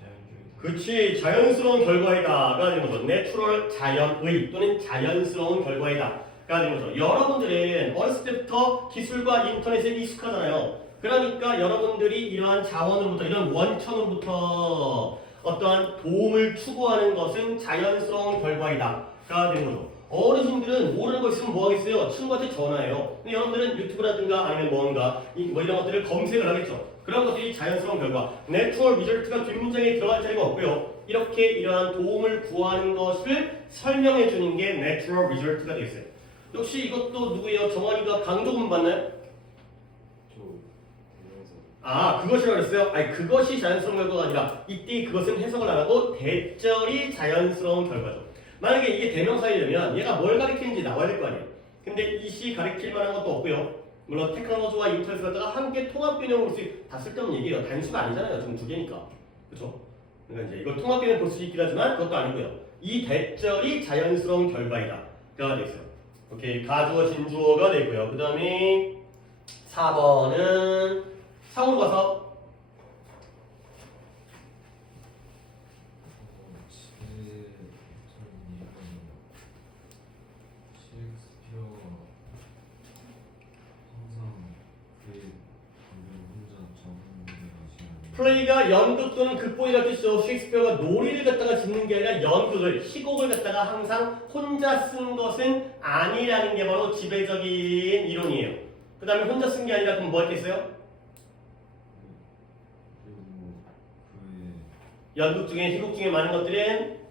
자연주의 그치. 자연스러운 결과이다. 가 되는 거죠. 내추럴 자연의 또는 자연스러운 결과이다. 가 되는 거죠. 여러분들은 어렸을 때부터 기술과 인터넷에 익숙하잖아요. 그러니까 여러분들이 이러한 자원으로부터 이런 원천으로부터 어떠한 도움을 추구하는 것은 자연스러운 결과이다. 가 되는 거죠. 어르신들은 모르는 거 있으면 뭐 하겠어요? 친구한테 전화해요. 근데 여러분들은 유튜브라든가 아니면 뭔가 뭐 이런 것들을 검색을 하겠죠. 그런 것들이 자연스러운 결과. 내추럴 리절트가 뒷문장에 들어갈 자리가 없고요. 이렇게 이러한 도움을 구하는 것을 설명해 주는 게 내추럴 리절트가 되겠어요. 역시 이것도 누구예요? 정환이가 강조문 봤나요? 저 대명사. 아, 그것이라고 그랬어요? 아니, 그것이 자연스러운 결과가 아니라 이때 그것은 해석을 안 하고 대절이 자연스러운 결과죠. 만약에 이게 대명사이려면 얘가 뭘 가리키는지 나와야 될 거 아니에요. 근데 이시 가리킬 만한 것도 없고요. 물론 테크놀로지와 인터넷을 갖다가 함께 통합 개념으로 볼 수 다 쓸데없는 얘기예요. 단수가 아니잖아요. 지금 두 개니까. 그렇죠? 그러니까 이제 이걸 통합 개념 볼 수 있긴 하지만 그것도 아니고요. 이 대절이 자연스러운 결과이다. 가 되겠어요. 오케이. 가주어 진주어가 되고요. 그 다음에 4번은 상으로 가서 셰익스피어가 항상 그의 감정을 혼자 적은 것이 플레이가 연극 또는 극본이라 뜻이죠. 셰익스피어가 놀이를 갖다가 짓는 게 아니라 연극을, 희곡을 갖다가 항상 혼자 쓴 것은 아니라는 게 바로 지배적인 이론이에요. 그 다음에 혼자 쓴 게 아니라 그럼 뭐 했겠어요? 그리고 그의 연극 중에, 희곡 중에 많은 것들은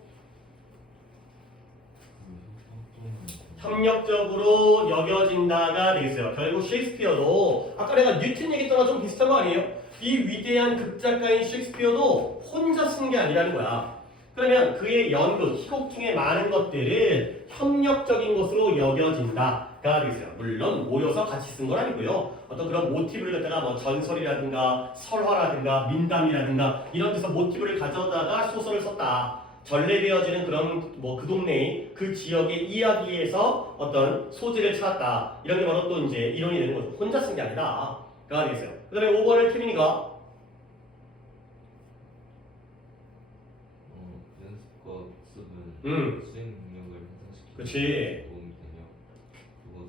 그 협력적으로 여겨진다가 되겠어요. 결국 셰익스피어도 아까 내가 뉴튼 얘기했던 거랑 좀 비슷한 거 아니에요? 이 위대한 극작가인 셰익스피어도 혼자 쓴 게 아니라는 거야. 그러면 그의 연극, 희곡 중에 많은 것들은 협력적인 것으로 여겨진다가 되겠어요. 물론 모여서 같이 쓴 건 아니고요. 어떤 그런 모티브를 갖다가 뭐 전설이라든가 설화라든가 민담이라든가 이런 데서 모티브를 가져다가 소설을 썼다. 전래되어지는 그런 뭐 그 동네의 그 지역의 이야기에서 어떤 소재를 찾았다. 이런 게 바로 또 이제 이론이 되는 거죠. 혼자 쓴 게 아니다. 가 되겠어요. 그 다음에 5번을 태민이가 연습과 학습은 수행 능력을 향상시키는 그치. 도움이 되며 그건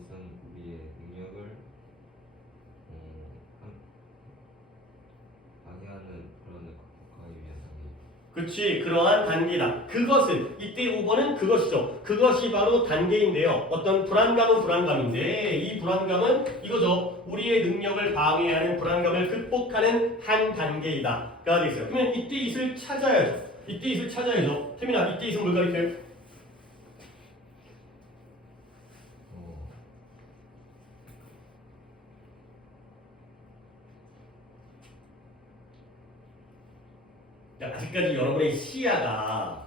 방해하는 불안을 극복하기 위한 단계. 그치, 그러한 단계다. 그것은 이때 5번은 그것이죠. 그것이 바로 단계인데요. 어떤 불안감은 불안감인데 이 불안감은 이거죠. 우리의 능력을 방해하는 불안감을 극복하는 한 단계이다. 가 되어 있어요. 그러면 이때 it을 찾아야죠. 이때 it을 찾아야죠. 태민아, 이때 it은 뭘 가리켜요? 아직까지 여러분의 시야가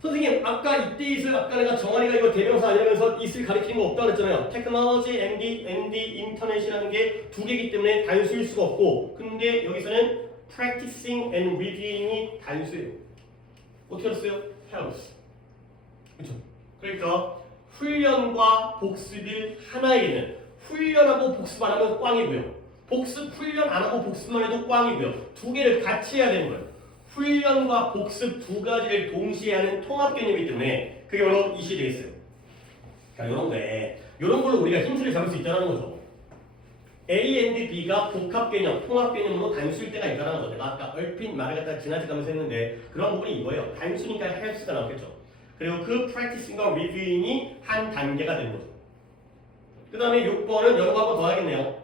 선생님 아까 이때 it을 아까 내가 정한이가 이거 대명사 아니라면서 it을 가리키는 거 없다고 그랬잖아요. 테크놀로지, MD, 인터넷이라는 게 두 개이기 때문에 단수일 수가 없고 근데 여기서는 practicing and reviewing이 단수예요. 어떻게 알았어요? helps. 그렇죠? 그러니까 훈련과 복습일 하나에는 훈련하고 복습 안 하면 꽝이고요. 복습 훈련 안 하고 복습만 해도 꽝이고요. 두 개를 같이 해야 되는 거예요. 훈련과 복습 두 가지를 동시에 하는 통합 개념이기 때문에 그게 바로 이시 되겠어요. 그러니까 이런 걸로 우리가 힌트를 잡을 수 있다는 거죠. A and B가 복합 개념, 통합 개념으로 단수일 때가 있다는 거죠. 내가 아까 얼핏 말을 갖다 지나치가면서 했는데 그런 부분이 이거예요. 단수니까 helps가 나왔겠죠. 그리고 그 practicing과 reviewing이 한 단계가 되는 거죠. 그 다음에 6번은 여러 거 한번 더 하겠네요.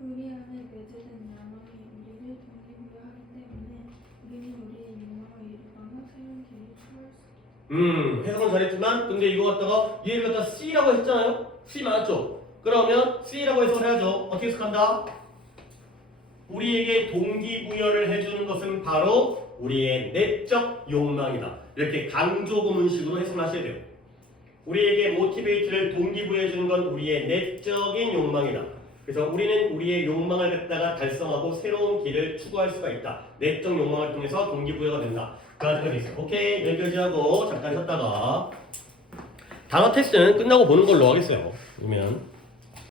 우리 안에 내재된 야망이 우리를 동기부여하기 때문에 우리는 우리의 욕망을 이루거나 새로운 길을 추구할 수 있다. 해석은 잘했지만 근데 이거 갖다가 얘를 갖다 C라고 했잖아요. C 맞았죠? 그러면 C라고 해석을 해야죠. 어떻게 해석한다? 우리에게 동기부여를 해주는 것은 바로 우리의 내적 욕망이다. 이렇게 강조 구문식으로 해석을 하셔야 돼요. 우리에게 모티베이트를 동기부여해주는 건 우리의 내적인 욕망이다. 그래서 우리는 우리의 욕망을 갖다가 달성하고 새로운 길을 추구할 수가 있다. 내적 욕망을 통해서 동기부여가 된다. 그렇게 돼 있어요. 오케이, 여기까지 하고 잠깐 쉬었다가 단어 테스트는 끝나고 보는 걸로 하겠어요. 그러면